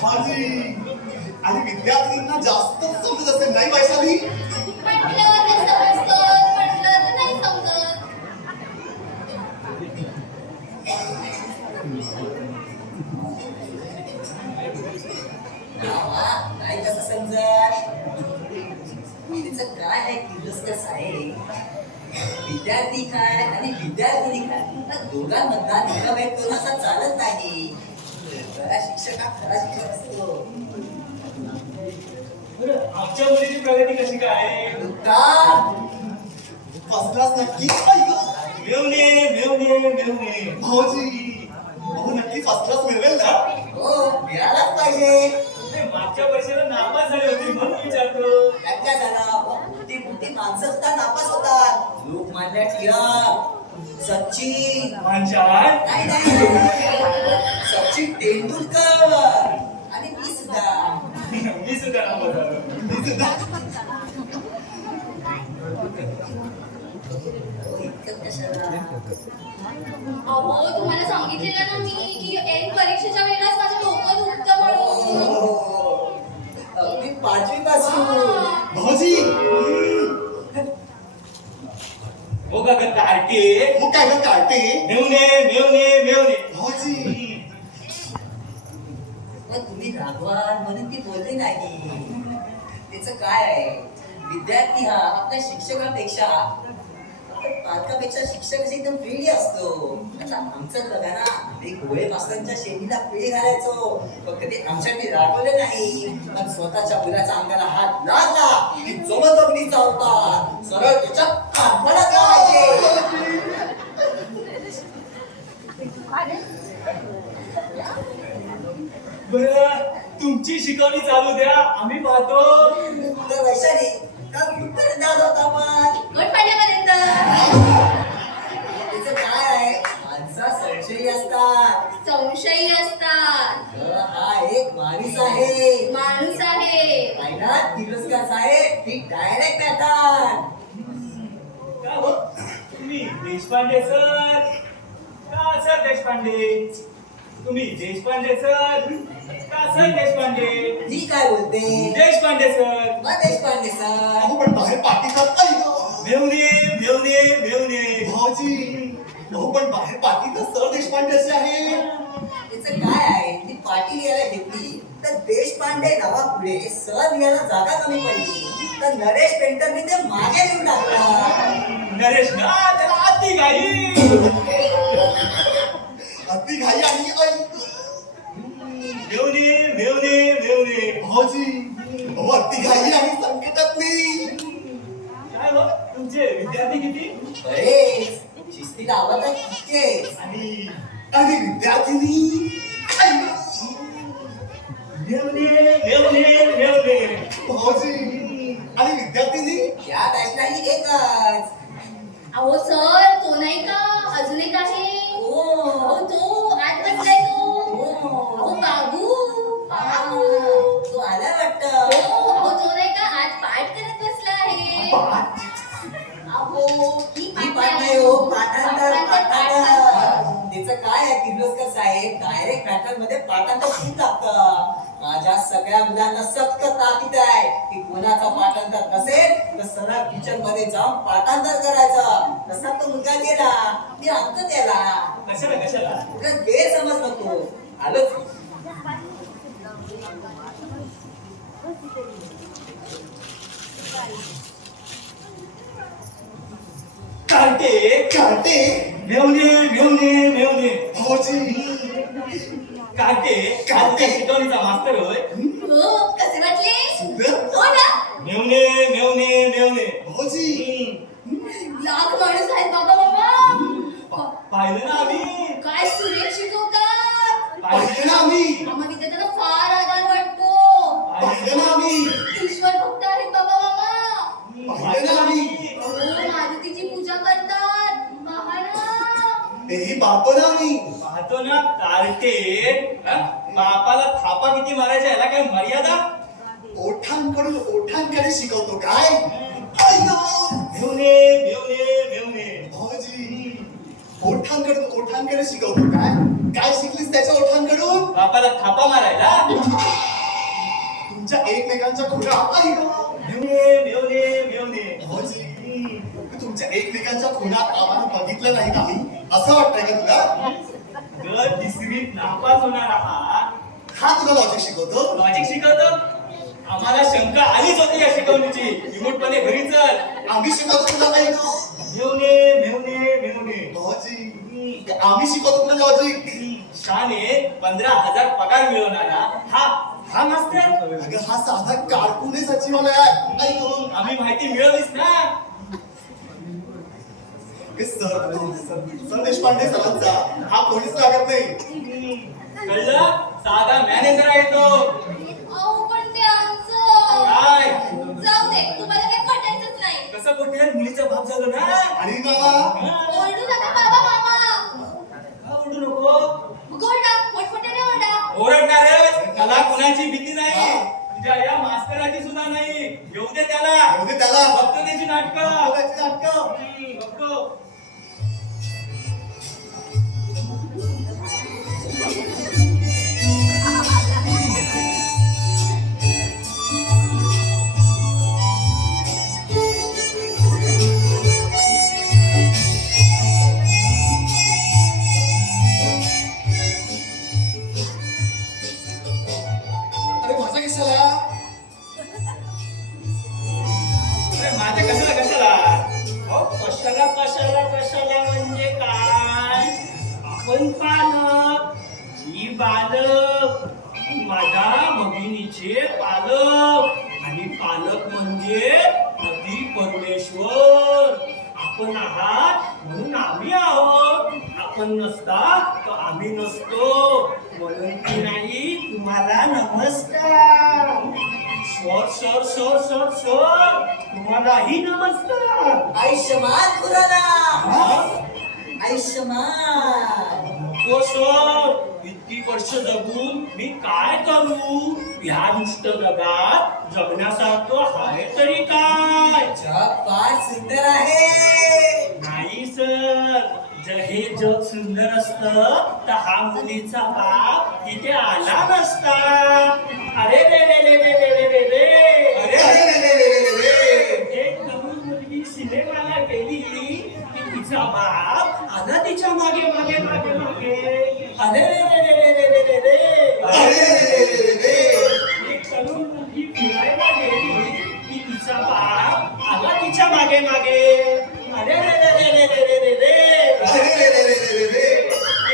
भाजी आणि विद्यार्थिनींना जास्त समजत असेल नाही वैशाली. म्हटलं तर समजतं म्हटलं तर नाही समजत. काय कसं समजत. तिचं काय आहे किर्लोस्कर आहे. विद्यार्थी काय आणि विद्यार्थिनी काय त्या दोघांमधला निराभेद करून असा चालत नाही. खरा शिक्षक हा खरा शिक्षक असतो. बरं, आमच्या मुलीची प्रगती कशी काय? फर्स्ट क्लास नक्की. मेवणे मेवणे मेवणे भाऊजी अहो नक्की फर्स्ट क्लास मिळवेल ना. हो मिळालाच पाहिजे. अरे, मागच्या वर्षाला नापास झाली होती म्हणून विचारतो. काय झाला. मोठी मोठी माणसं सुद्धा नापास होतात. लोकमान्य टिळक, सचिन, मांचाळ. नाही नाही सचिन तेंडुलकर आणि मी सुद्धा. मी सुद्धा नापास झालो. मी सुद्धा. हो, इतकं कशाला. अहो तुम्हाला सांगितलेलं ना मी की एन परीक्षेच्या वेळेलाच माझं डोकं दुखतं म्हणून. अगदी 5वी पासून. भाऊजी हो का ग कार्टे? हो काय ग कार्टे. मेवणे मेवणे मेवणे भाऊजी पण तुम्ही रागवाल म्हणून ती बोलली नाही. त्याचं काय आहे. विद्यार्थी हा आपल्या शिक्षकापेक्षा पालकापेक्षा शिक्षक असे एकदम फ्रीली असतो. आता आमचं बघा ना. आम्ही गोळे पासलांच्या शेंडीला पिळी घालायचो. पण कधी आमच्याकडे रागवले नाही. पण स्वतःच्या मुलाच्या अंगाला हात लागला की जबरदस्ती चावतात. सरळ त्याच्या कानफडात लावायचे. बरं तुमची शिकवणी चालू द्या आम्ही पाहतो. तर वैशाली का कुठपर्यंत आलो होतो आपण. गटपाड्यापर्यंत. त्याचं काय आहे. माणसा संशयी असतात. संशयी असतात. हा एक माणूस आहे. माणूस आहे. पाहिला किर्लोस्कर साहेब ही डायरेक्ट पॅटर्न. का हो तुम्ही देशपांडे सर का सर देशपांडे? तुम्ही देशपांडे सर का सर देशपांडे? ही काय बोलते देशपांडे सर. मग देशपांडे सर अहो पण बाहेर पार्टी करता मेवणे मेवणे मेवणे. भाऊजी अहो पण बाहेर पार्टी तर सर देशपांडे असे आहे. त्याचं काय आहे ती पाटी लिहायला घेतली तर देशपांडे नावापुढे सर लिहायला जागा कमी पडली तर नरेश पेंटरने ते मागे लिहून टाकलं. नरेश ना त्याला अति घाई. अति घाई आणि मेवणे मेवणे मेवणे. भाऊजी अहो अति घाई आणि संकटातली. काय हो तुमचे विद्यार्थी किती? बरेच शिस्तीला आवाज इतकेच आणि आणि विद्यार्थिनी आई, मेवणे मेवणे मेवणे. भाऊजी आणि विद्यार्थिनी या बॅचलाही एकच. अहो सर तो नाही का अजून एक आहे अहो तो आठ बसलाय तो अहो बाबू बाबू तो आला हो वाटतं. अहो तो नाही का आज पाठ करत बसला आहे अहो ही पाठ नाही हो पाठांतर पाठांतर. त्याचं काय आहे किर्लोस्कर साहेब डायरेक्ट पॅटर्न मध्ये पाठांतर करून टाकतं. माझ्या सगळ्या मुलांना सक्त ताकीद आहे की कोणाचा पाठांतर नसेल तर सरळ किचन मध्ये जाऊन पाठांतर करायचं. तसा तो मुलगा गेला मी आणतो त्याला. कशाला कशाला? उगाच गैरसमज नको. आलोच. कार्टे कार्टे मेवणे मेवणे मेवणे. भाऊजी कार्टे कार्टे शिकवणीचा मास्तर होय. हो कसे वाटले सुंदर. हो ना मेवणे मेवणे मेवणे. भाऊजी लाख माणूस आहेत बाबा बाबा पाहिलं ना आम्ही. काय सुरेख शिकवतात पाहिलं ना आम्ही आम्हा विद्यार्थ्यांना फार आधार वाटतो पाहिलं ना आम्ही ईश्वर भक्त आहेत बाबा बाबा पाहिलं ना आम्ही हो मारुतीची पूजा करतात महाराज तेही पाहतो ना आम्ही. पाहतो ना कार्टे. हा? बापाला थापा किती मारायचा याला काय मर्यादा? ओठांकडून ओठांकडे शिकवतो काय आई गं. मेवणे मेवणे मेवणे. भाऊजी ओठांकडून ओठांकडे शिकवतो काय काय शिकलीस त्याच्या ओठांकडून बापाला थापा मारायला? तुमच्या एकमेकांच्या खुणा आई गं. मेवणे मेवणे मेवणे. भाऊजी तुमच्या एकमेकांच्या खुणात आम्हाला बघितलं नाही काही असं वाटतंय का तुला दर तिसरीत नापास होणारा हा तुला लॉजिक शिकवतो लॉजिक शिकवतो. आम्हाला शंका आलीच होती या शिकवणीची. विमुटपणे घरी चल. आम्ही शिकवतो तुला काही मेवणे मेवणे मेवणे. भाऊजी आम्ही शिकवतो तुला लॉजिक. शाने 15,000 पगार मिळवणारा हा हा मास्तर. अगं हा साधा कारकुने सचिवालय आहे आई गं. आम्ही माहिती मिळवलीच ना. हे सर देशपांडे सरांचा हा कोणीच लागत नाही. कळलं? साधा मॅनेजर आहे तो. अहो पण ते आमचं काय? जाऊ दे तुम्हाला काही पटायचंच नाही कसं कुठे मुलीचा बाप झालो ना. आणि मामा हा? ओरडू नका बाबा मामा का ओरडू नको? गोडा मोठमोठ्याने ओरडा ओरडणारच. मला कुणाची भीती नाही. तुझ्या या मास्तराची सुद्धा नाही. येऊ दे त्याला. येऊ दे त्याला. बघतो त्याची नाटकं. त्याची नाटकं. बघतो. अरे माझा कशाला अरे माझ्या कशाला कशाला? अहो, कशाला कशाला कशाला म्हणजे काय? आपण पालक, ही बालक, माझ्या भगिनीचे पालक आणि पालक म्हणजे नदी परमेश्वर. आपण आहात म्हणून आम्ही आहोत. आपण नसता तर आम्ही नसतो. म्हणून की नाही तुम्हाला नमस्कार. Sir sir sir sir sir तुम्हालाही नमस्कार. आयुष्यमान खुराना हा? आयुष्यमान. हो सर, इतकी वर्ष जगून मी काय करू? या दुष्ट जगात जगण्यासारखं आहे तरी काय? जग फार सुंदर आहे. नाही सर, जर हे जग सुंदर असतं तर हा मुलीचा बाप इथे आला नसता. अरे रे रे रे रे रे रे रे रे. अरे अरे रे रे रे रे रे. एक तरुण मुलगी सिनेमाला गेली की तिचा बाप आला तिच्या मागे मागे मागे मागे. अरे रे रे रे रे रे रे रे. अरे रे रे रे रे. एक तरुण मुलगी फिरायला गेली की तिचा बाप आला तिच्या मागे मागे. अरे रे रे रे रे रे रे रे. अरे रे रे रे रे रे रे.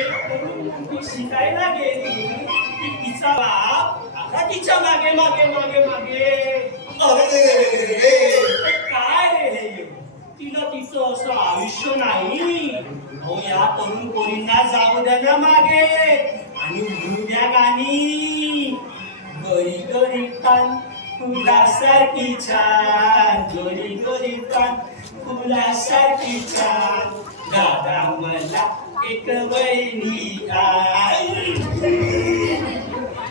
एक तरुण मुलगी शिकायला गेली की तिचा बाप आला तिच्या मागे मागे मागे मागे. अरे रे रे रे रे रे. काय रे हे? तिला तिचं असं आयुष्य नाही. अहो या तरुण पोरींना जाऊ द्या ना मागे आणि म्हणू द्या गाणी. गरी गरी पान फुलासारखी छान. गरी गरी पान फुलासारखी छान. दादा मला एक वहिनी आई.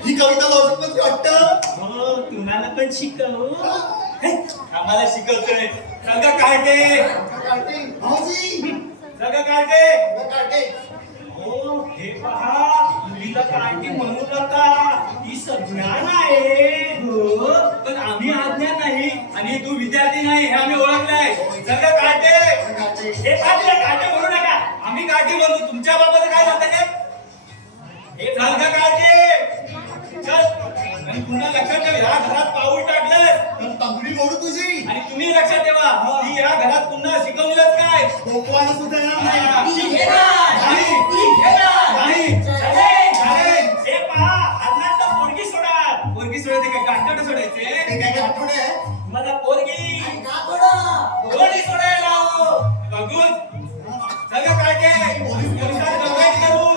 ही कविता लॉजिक मध्ये वाटतं. हो तुम्हाला पण शिकवू. आम्हाला शिकवतोय. रंग काढे काढते. भाऊजी. रंग काढे. काढते. हो हे पहा मुलीला काठी म्हणू नका. ही संज्ञान आहे. हो पण आम्ही आज्ञा नाही आणि तू विद्यार्थी नाही हे आम्ही ओळखलंय. रंग काढे. काढते. हे पाहिजे काठी म्हणू नका. आम्ही काठी म्हणतो. तुमच्या बाबाचं काय जातं ते? हे रंग काढे. चल आणि पुन्हा लक्षात ठेव ह्या घरात पाऊल टाकलं पण तांबडी मोडू तुझी. आणि तुम्ही लक्षात ठेवा की ह्या घरात पुन्हा शिकवलंच काय भोकवायला सुद्धा येणार नाही. नाही. नाही. झाले. झाले. हे पहा अन्नात पोरगी सोडा. पोरगी सोडायचे काय गाठोडे सोडायचे? हे काय काय आठवण आहे? मला पोरगी का थोडं कोणी सोडायला बघून सगळं काय काय पोलिसात कंप्लेंट करू.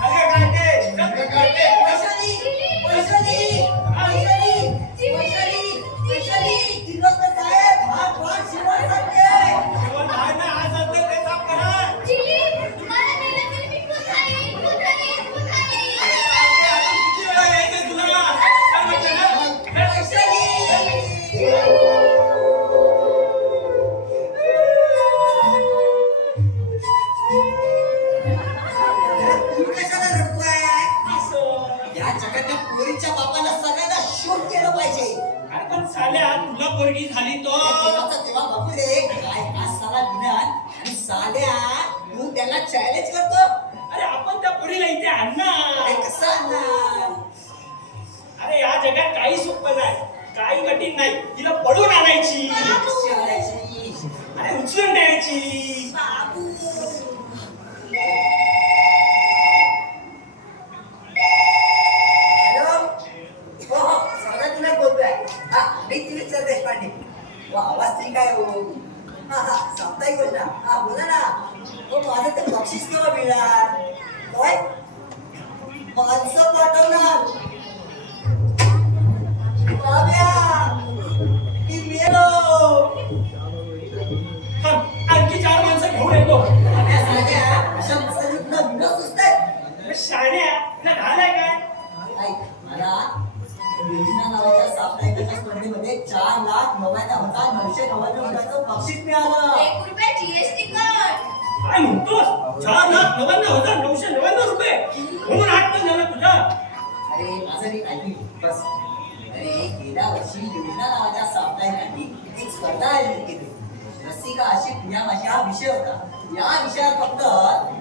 सगळं काय ते? सगळं काढते. वैशाली वैशाली वैशाली वैशाली वैशाली किर्लोस्कर साहेब भात भात शिवाय सांगते. जेवण बाहेर ना आज असतं ते साफ करा. मला नेलं तरी मी कुठाई कुठाई कुठाई. अजून किती वेळा यायचंय तुला? काय म्हटलं ना? वैशाली तू कशाला रडतोय? असं. या जगातल्या पोरीच्या बापाला सगळ्यांना शूट केलं पाहिजे. अरे पण साल्या तुला पोरगी झाली तो. तेव्हाचा तेव्हा बापू रे काय आज साला विधान आणि साध्या तू त्याला चॅलेंज करतो. अरे आपण त्या पोरीला इथे अरे आणणार. कसं आणणार? अरे या जगात काही सोपं नाही. काही कठीण नाही. तिला पडून आणायची. कशी आणायची? अरे उचलून द्यायची. बाबू हॅलो हो हो सगळ्यात बोलतोय. हा मी तिने देशपांडे. वा आवाज ठीक आहे हो. हा हा साप्ताहिक योजना. हा बोला ना. हो माझं ते बक्षीस केव्हा मिळणार? काय 500 पाठवणार. बाब्या मी मेलो. आणखी 4 माणसं घेऊन येतो. बाब्या साध्या अशा मसाली तुला विनोद सुचताय. शाण्या तुला झालाय काय? ऐक मला योजना नावाच्या साप्ताहिक स्पर्धेमध्ये 4,99,999 बक्षीस मिळालं. 1 रुपया जीएसटी कट. काय म्हणतोस? 4,99,999 रुपये म्हणून हात पण झाला तुझा. अरे माझं रे ऐकली बस. अरे गेल्या वर्षी योजना नावाच्या साप्ताहिकांनी एक स्पर्धा आयोजित केली. रसिका अशी पुण्यामाशी हा विषय होता. या विषयात फक्त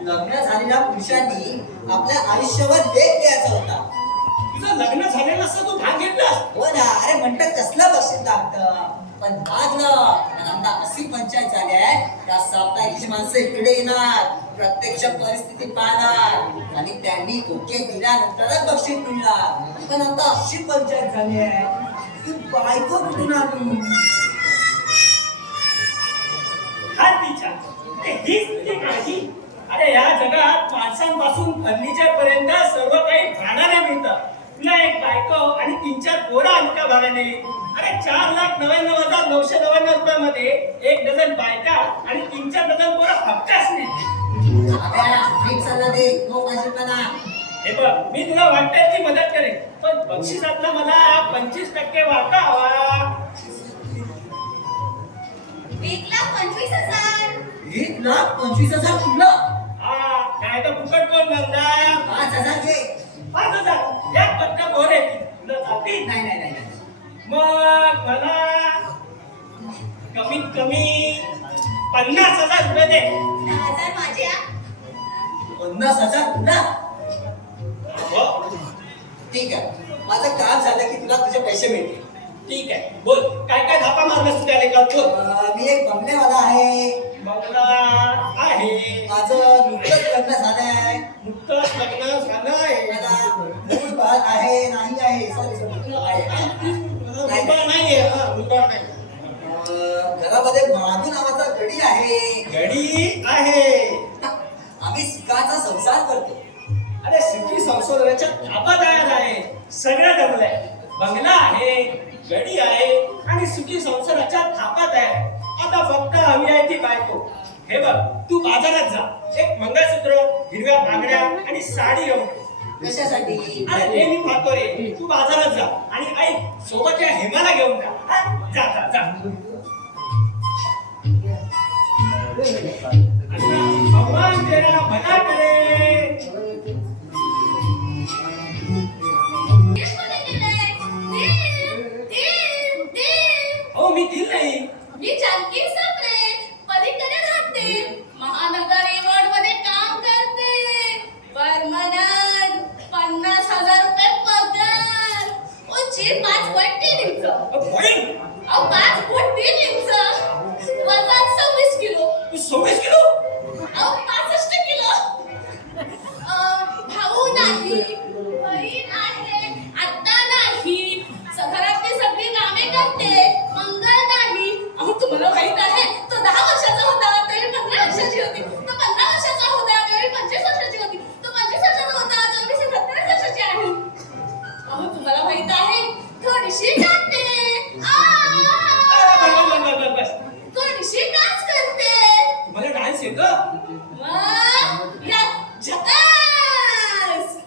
लग्न झालेल्या पुरुषांनी आपल्या आयुष्यावर लेख द्यायचा होता. तुझं लग्न झालेलं असं तू भाग घेतलास. हो ना. अरे म्हणतात कसलं बक्षीस लागतं पण लागलं. आणि आता अशी पंचायत झाली आहे त्या साप्ताहिकची माणसं इकडे येणार, प्रत्यक्ष परिस्थिती पाहणार आणि त्यांनी ओके दिल्यानंतरच बक्षीस मिळणार. पण आता अशी पंचायत झाली आहे की बायको कुठून आली? हातीच्या हीच तुझी काळजी. अरे या जगात माणसांपासून फर्निचर पर्यंत सर्व काही भाड्याने मिळतं. तुला एक बायको आणि 3-4 पोरं आणता भाड्याने. अरे 4,99,999 रुपयामध्ये 1 डझन बायका आणि 3-4 डझन पोरं हक्काच नाही. एक सल्ला दे नो पाहिजेपणा. हे बघ मी तुला वाटतं ती मदत करेन पण बक्षिसातला मला 25% वाटा हवा. 1,25,000. 1,25,000 तुला? हा नाही तर फुकट कोण भरणार? 5,000 घे. 5,000 एक पत्ता बोर आहे तुला चालते नाही नाही नाही नाही. मग मला कमीत कमी 50,000 रुपये दे. 10,000 माझे हा. 50,000 तुला? हो ठीक आहे, माझं काम झालं की तुला तुझे पैसे मिळतील. ठीक आहे बोल काय काय धापा मारलास तू त्याला का बोल. मी एक बंगलेवाला आहे. बंगला आहे माझं नुकतंच लग्न झालंय. नुकतंच लग्न झालं आहे मला मूळ बाळ आहे नाही आहे सॉरी आहे. मुलगा नाहीये हा मुलगा नाही घरामध्ये महादू नावाचा गडी आहे. गडी आहे आम्ही सुखाचा संसार करतो. अरे सुखी संशोधनाच्या थापा तयार आहे सगळं जमलंय बंगला आहे गडी आहे आणि सुखी संसाराच्या थापा तयार आहे. आता फक्त हवी आहे ती बायको. हे बघ तू बाजारात जा एक मंगळसूत्र हिरव्या बांगड्या आणि साडी घेऊन ये. कशासाठी? अरे ते मी पाहतो रे तू बाजारात जा आणि ऐक सोबत या हेमाला घेऊन जा हा? जा जा जा अच्छा, भगवान तेरा भला करे. हे कोणी दिलंय? दे. हो मी दिल नाही मी जानकी सापळे पलीकडे राहते. महानगर मध्ये काम करते. परमनंट 50,000 रुपये पगार. उंची 5 फूट 3 इंच. होईल 5 फूट 3 इंच. वजन 26 किलो. तू 26 किलो 65 किलो. भाऊ नाही, बहीण आहे, आत्ता नाही. घरातली सगळी कामे करते. मंगळ नाही. अहो तुम्हाला माहित आहे तो 10 वर्षाचा होता तेव्हा 15 वर्षाची होती. तो 15 वर्षाचा होता तेव्हा 25 वर्षाची होती. तो 25 वर्षाचा होता तेव्हा 27 वर्षाची आहे. अहो तुम्हाला माहित आहे थोडीशी गाते. बस थोडीशी डान्स करते. तुम्हाला डान्स येतो मग या झकास.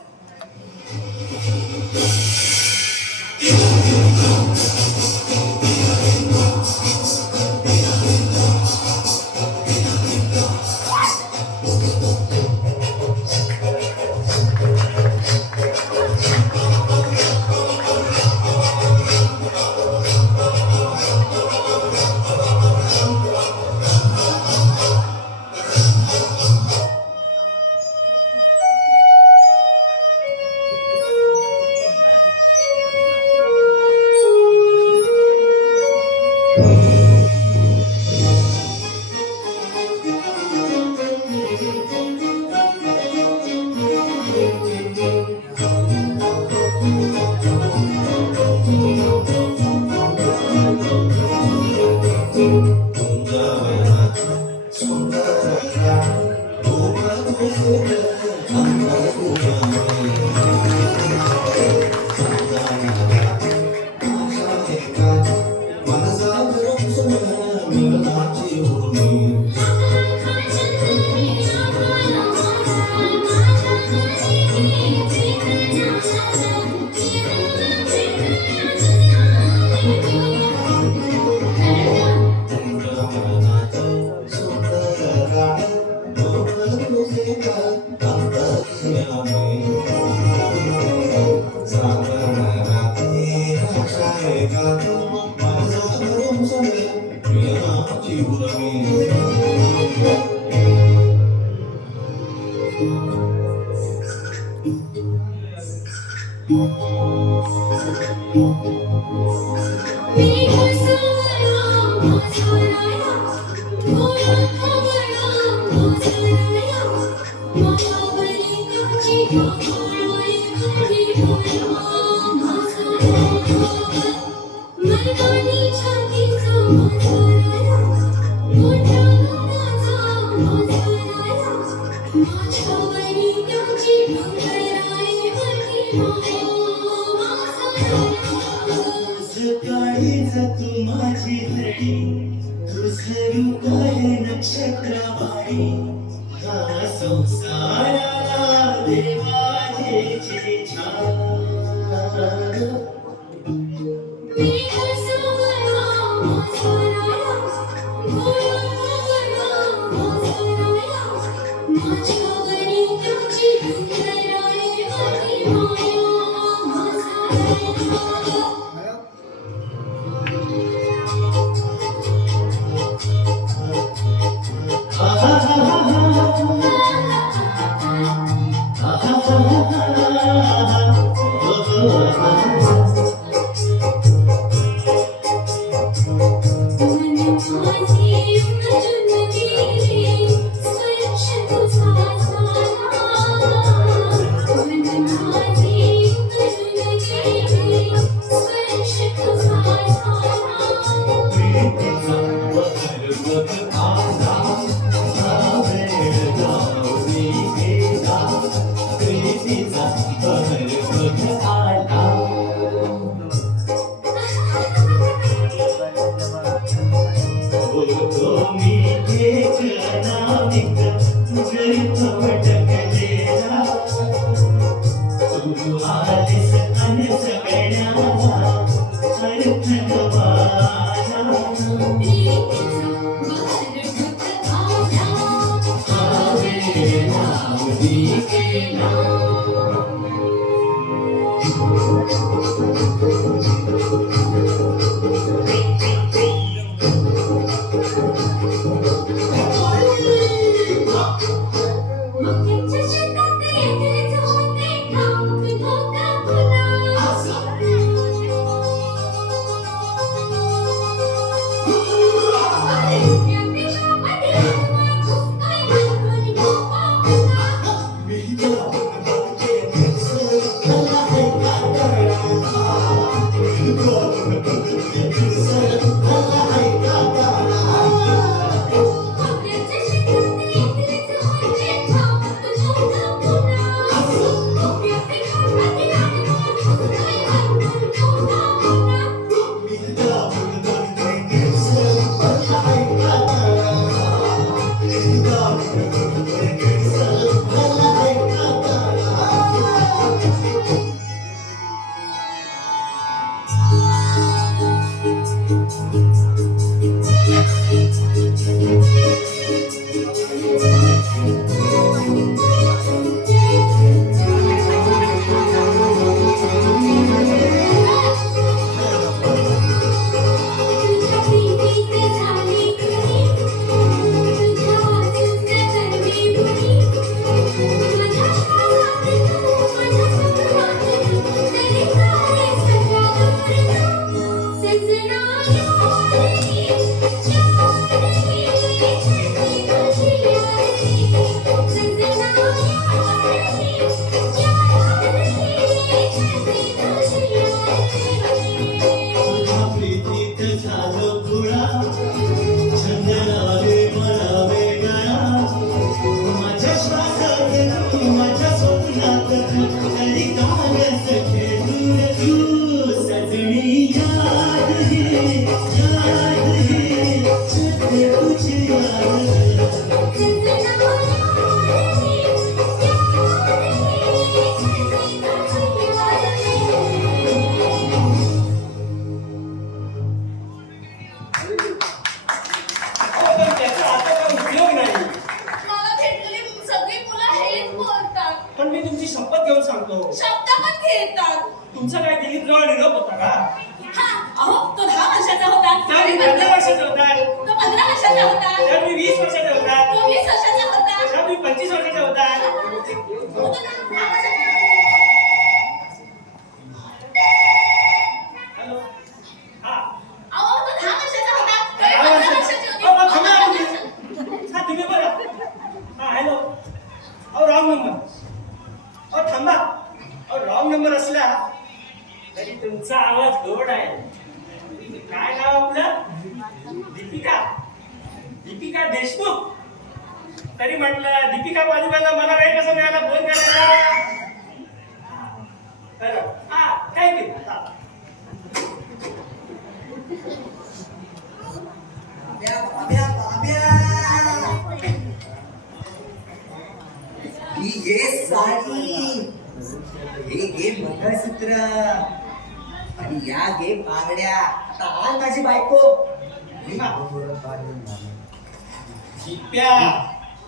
सकाळीच तू माझी धडी दुसरू काय नक्षत्रवाणी हा संसाराला देवाचे छान मी हसवला माझा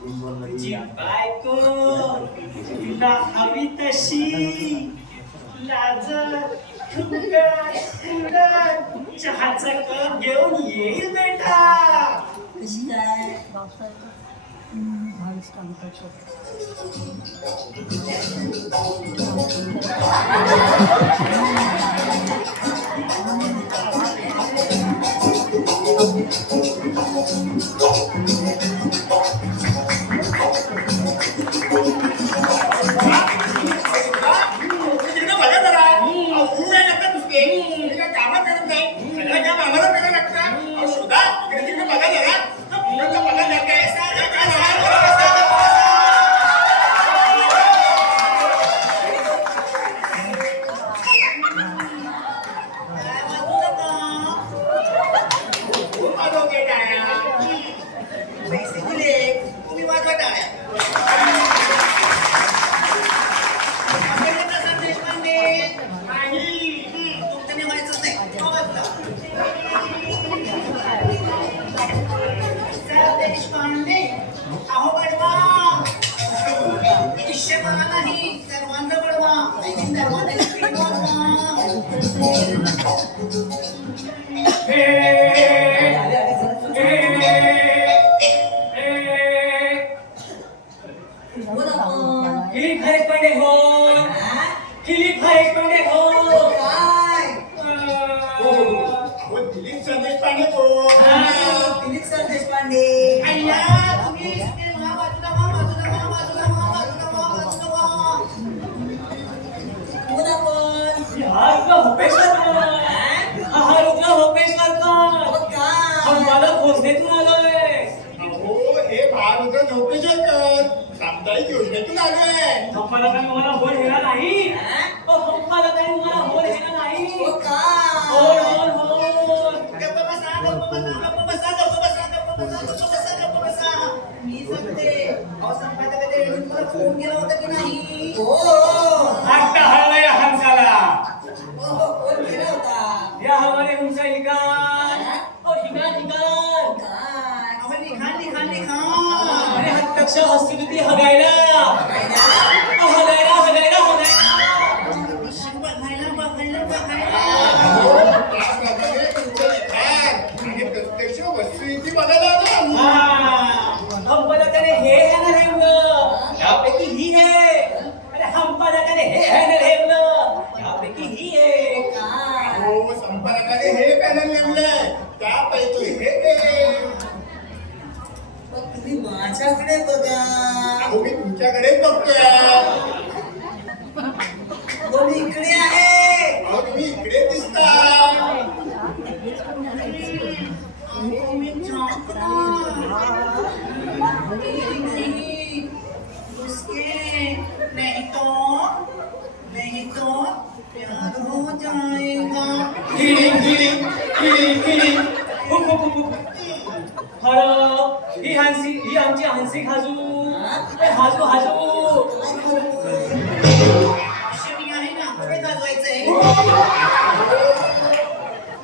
तुझी बायको तुला हवी तशी लाजत फुगत फुगत चहाचा कप घेऊन येईल बेटा. कशी काय तिकडे बघा जरा. अहो, ऊन आहे नका नुसते. तुम्ही काय कामं करत नाही. सगळं काम आम्हाला करावं लागतं. अहो, शोधा. इकडे तिकडे बघा जरा. मुलांना बघा जरा काय. पैसे दिले तुम्ही वाजवा टाळ्या. तुमचं निघायचंच नाही. देशपांडे अहो बडवा शिष्य मला नाही सर्वांना बडवा दिलीप संदेश पांडे कोण? दिलीप सर देशपांडे. अय्या, तुम्ही इकडे व्हा, बाजूला व्हा, बाजूला व्हा, बाजूला व्हा, बाजूला व्हा, बाजूला व्हा. कोण आपण अहो, हे भारूद्र झोपेश्वरकर सामुदायिक योजनेतून आलोय. गप्प बसा, गप्प बसा, गप्प बसा, गप्प बसा, गप्प बसा, गप्प बसा, गप्प बसा. मी सांगते अहो संपादकाच्या वेळी तुम्हाला फोन केला होता की नाही? हो फोन केला होता. काय? अहो लिखाण लिखाण लिखाण. बघायला बघायला बघायला. त्याप्रमाणे तुमचं लिखाण आणि प्रत्यक्ष वस्तुस्थिती बघायला आलो आम्ही. यापैकी ही आहे. अरे संपादकाने हे हॅनल हेवलं यापैकी ही आहे. हो, संपादकाने हे पॅनल नेमलंय त्यापैकी हे. मग तुम्ही माझ्याकडे बघा. अहो, मी तुमच्याकडेच बघतोय. हो मी इकडे आहे. अहो, तुम्ही इकडे दिसता. नहीं तो प्यार हो जाएगा. ही आमची हंसी खाजू हाजू हाजू. मी आहे ना पुढे गाजवायचंय.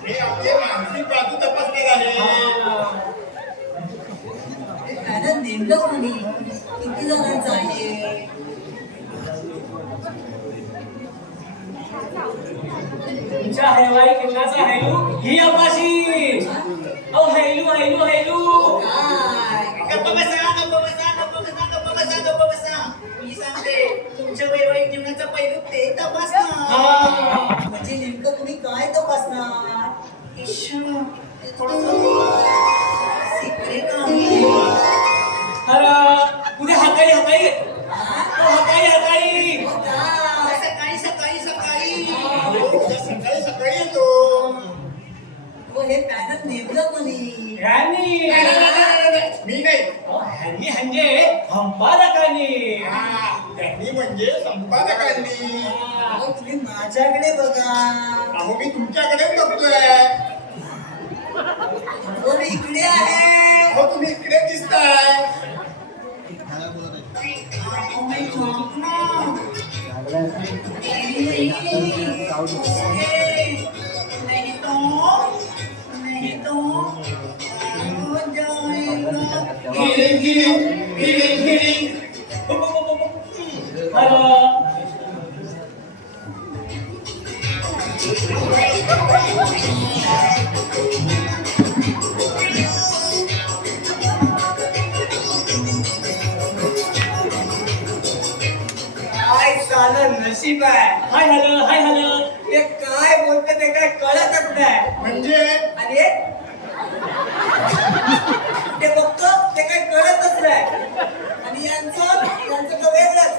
हे आपले मानसिक बाजू तपासणार आहे. पॅनल नेमलं कोणी किती जणांचं आहे? तुमच्या हैवाई किल्ल्याचा हैलू ही अपाशी. अहो हैलू हैलू हैलू. काय? गप्प बसा, गप्प बसा, गप्प बसा, गप्प बसा, गप्प बसा. मी सांगते तुमच्या वैवाहिक जीवनाचा पैलू ते तपासणार. म्हणजे नेमकं तुम्ही काय तपासणार? सिक्रेट आहे. अरे उद्या हाताळी हाताळी हाताळी हाताळी. काय? सकाळी सकाळी सकाळी. उद्या सकाळी सकाळी येतो. हो हे पॅनल नेमलं कोणी? ह्यांनी मी नाही. ह्यांनी म्हणजे संपादकांनी. त्यांनी म्हणजे संपादकांनी. अहो तुम्ही माझ्याकडे बघा. अहो, मी तुमच्याकडे बघतोय. हो मी इकडे आहे. अहो, तुम्ही इकडे दिसताय. अहो, मी झोपणार. नहीं तो हो जाएगा. काय सालं नशीब आहे. हाय हॅलो ते काय बोलतं ते काय कळतच नाही. म्हणजे आणि ते बघतो ते काय कळतच नाही. आणि यांचं तर वेगळंच.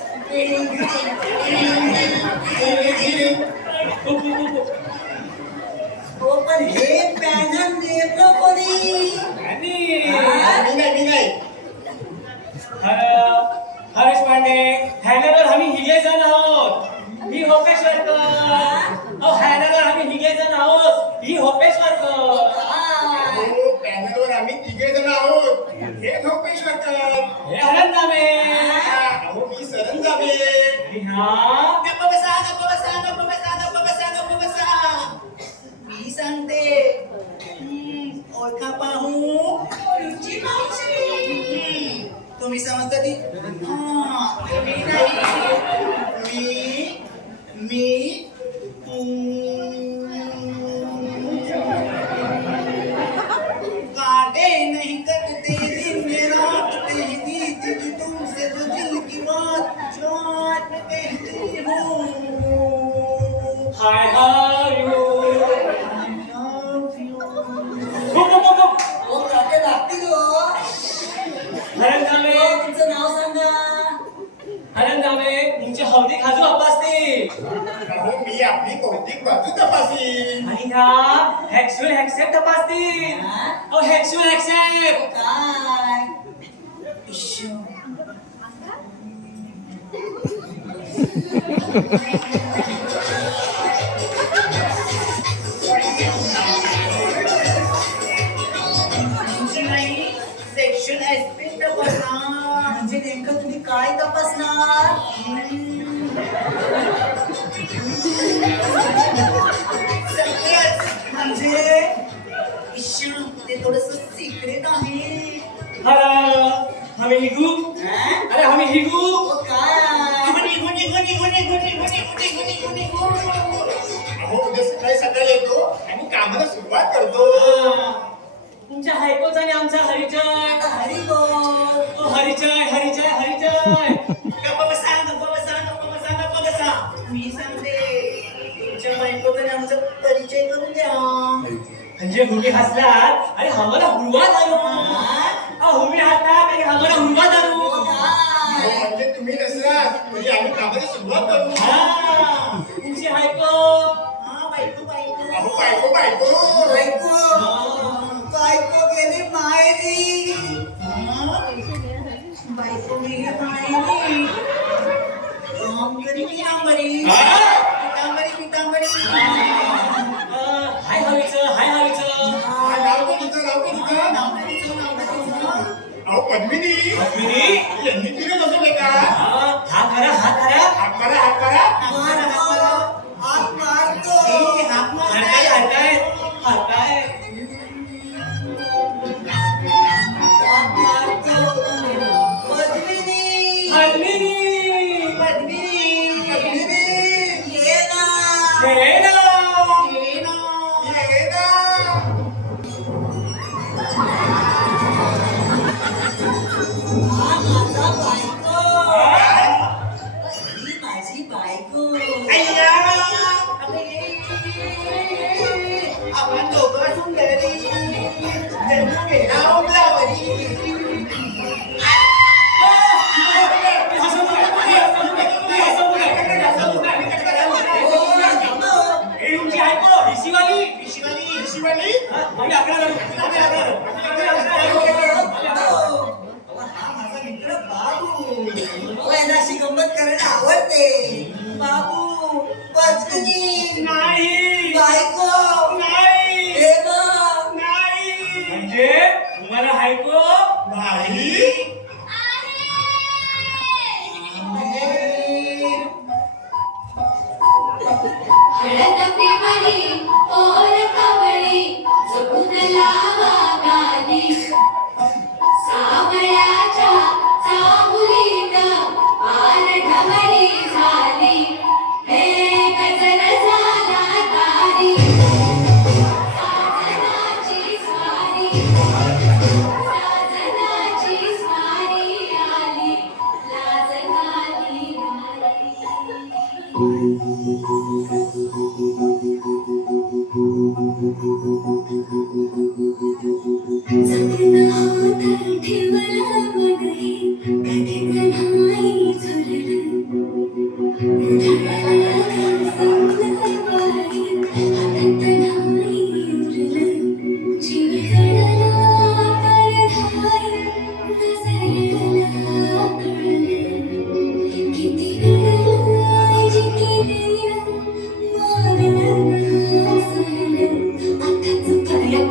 हो पण हे पॅनल नेतं कोणी? हा? मी नाही हरेश पांडे हॅनरवर आम्ही हिगे जण आहोत. ही होपेश्वरकर. हॅनरवर आम्ही हिगे जण आहोत. ही होपेश्वरकर. काय? हो, पॅनलवर आम्ही तिघे जण आहोत. हे झोपेश्वरकर. हे हरंदामे. अहो मी सरंजामे. आणि हा गप्प बसा, गप्प बसा, गप्प बसा, गप्प बसा, गप्प बसा. मी सांगते. ओळखा पाहू. रुची मावशी. तुम्ही समजता ती? मी नाही. मी काटे नहीं कटते दिन रात कहती थी तुमसे जो दिल की बात जो आज मैं कहती हूँ. हाय हाय ओ काटे लागतील हो. हरंदामे तुमचं नाव सांगा. हरंदामे तुमची हौदी खाजू अपासते. अहो मी आपली कौतिक बाजू तपासीन. आणि ह्या हॅक्सुअल हॅक्सेप्ट तपासतील. हॅक्सुअल हॅक्सेप्ट. काय इश्शो. म्हणजे नाही सेक्शन ऍस्पेक्ट तपासणार. म्हणजे नेमकं तुम्ही काय तपासणार? सगळंच. म्हणजे इश्शो, ते थोडस सिक्रेट आहे. हॅलो आम्ही हिगू. अरे आम्ही हिगू. ओ काय? अहो उद्या सकाळी येतो आणि कामाला सुरुवात करतो. तुमच्या हायकोच आणि आमचा हरिचय. हरी बोल. ओ हरिचय हरिचय हरिचय. गप्प बसा, गप्प बसा, गप्प बसा, गप्प बसा. मी सांगते. तुमच्या बायकोचा आमचा परिचय करून द्या. म्हणजे हुमी हसलात आणि आम्हाला हुरवा धरू. हुमी हसलात आणि आम्हाला हुरवा धरू. अहो, म्हणजे तुम्ही नसलात तरी आम्ही कामाला सुरुवात करू. हा, तुमची हायको. हा बायको बायको. अहो बायको बायको बायको गेली माहेरी. बायको गेली माहेरी. पितांबरी पितांबरी. हाय हवीचं हाय हवीचं. नाव कोणीचं? अहो पद्मिनी पद्मिनी. यांनी तिने बसवले का? हा खरा हा खरा. हात मारा हात मारा. हात मारतो. हरताय हरताय हरताय. हात मारतो. पद्मिनी पद्मिनी. पद्मिनी ये ना. हे ना. ये ना. ये ना. हा माझा बायको. ही माझी बायको. आपण दोघं सुंदरी जन्म घेणार हे तुमची हायको हिशीवाली. शिवानी म्हणजे 11 झाली. 11. हा माझा मित्र बाबू. याला अशी गंमत करायला आवडते. बाबू पद्मिनी नाही बायको नाही हे बघ. नाही. म्हणजे तुम्हाला हायको नाही. हळदपिवळी ओर कवळी जपून लावा गाली सावळ्याच्या जगना होता ठेवला मन हे कधीच नाही झुरलं ढळलं संपलं वारी हातात नाही उरलं जीव जडला परधारी नजरेला कळलं किती रडलं जिंकली मारलं सरलं आताच पर्याय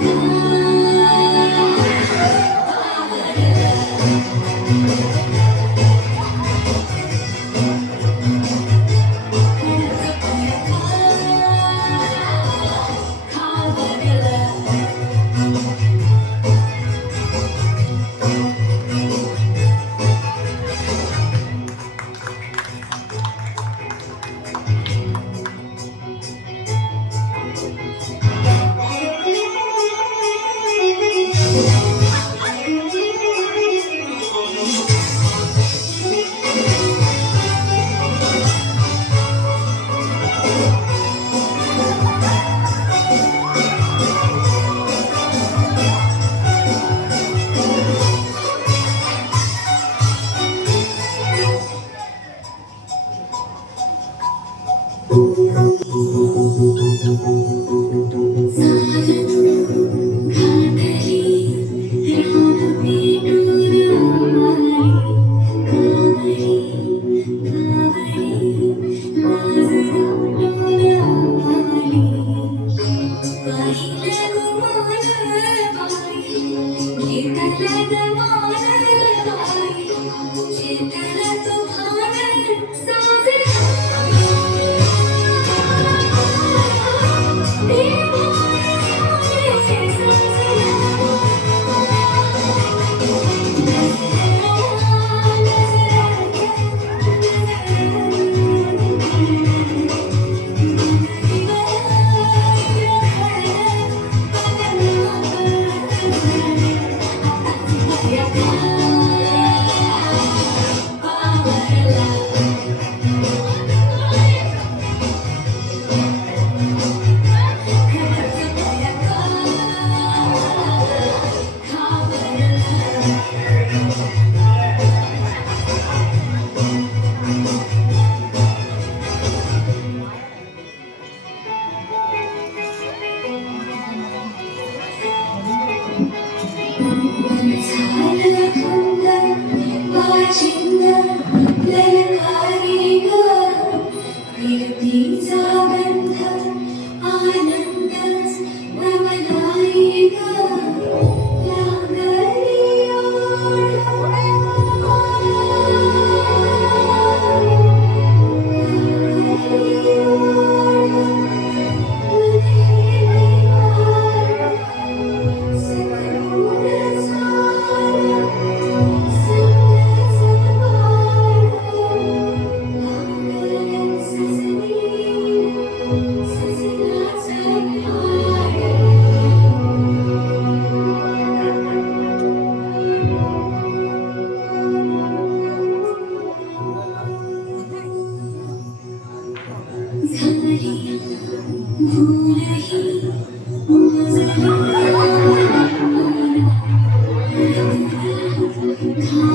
झाली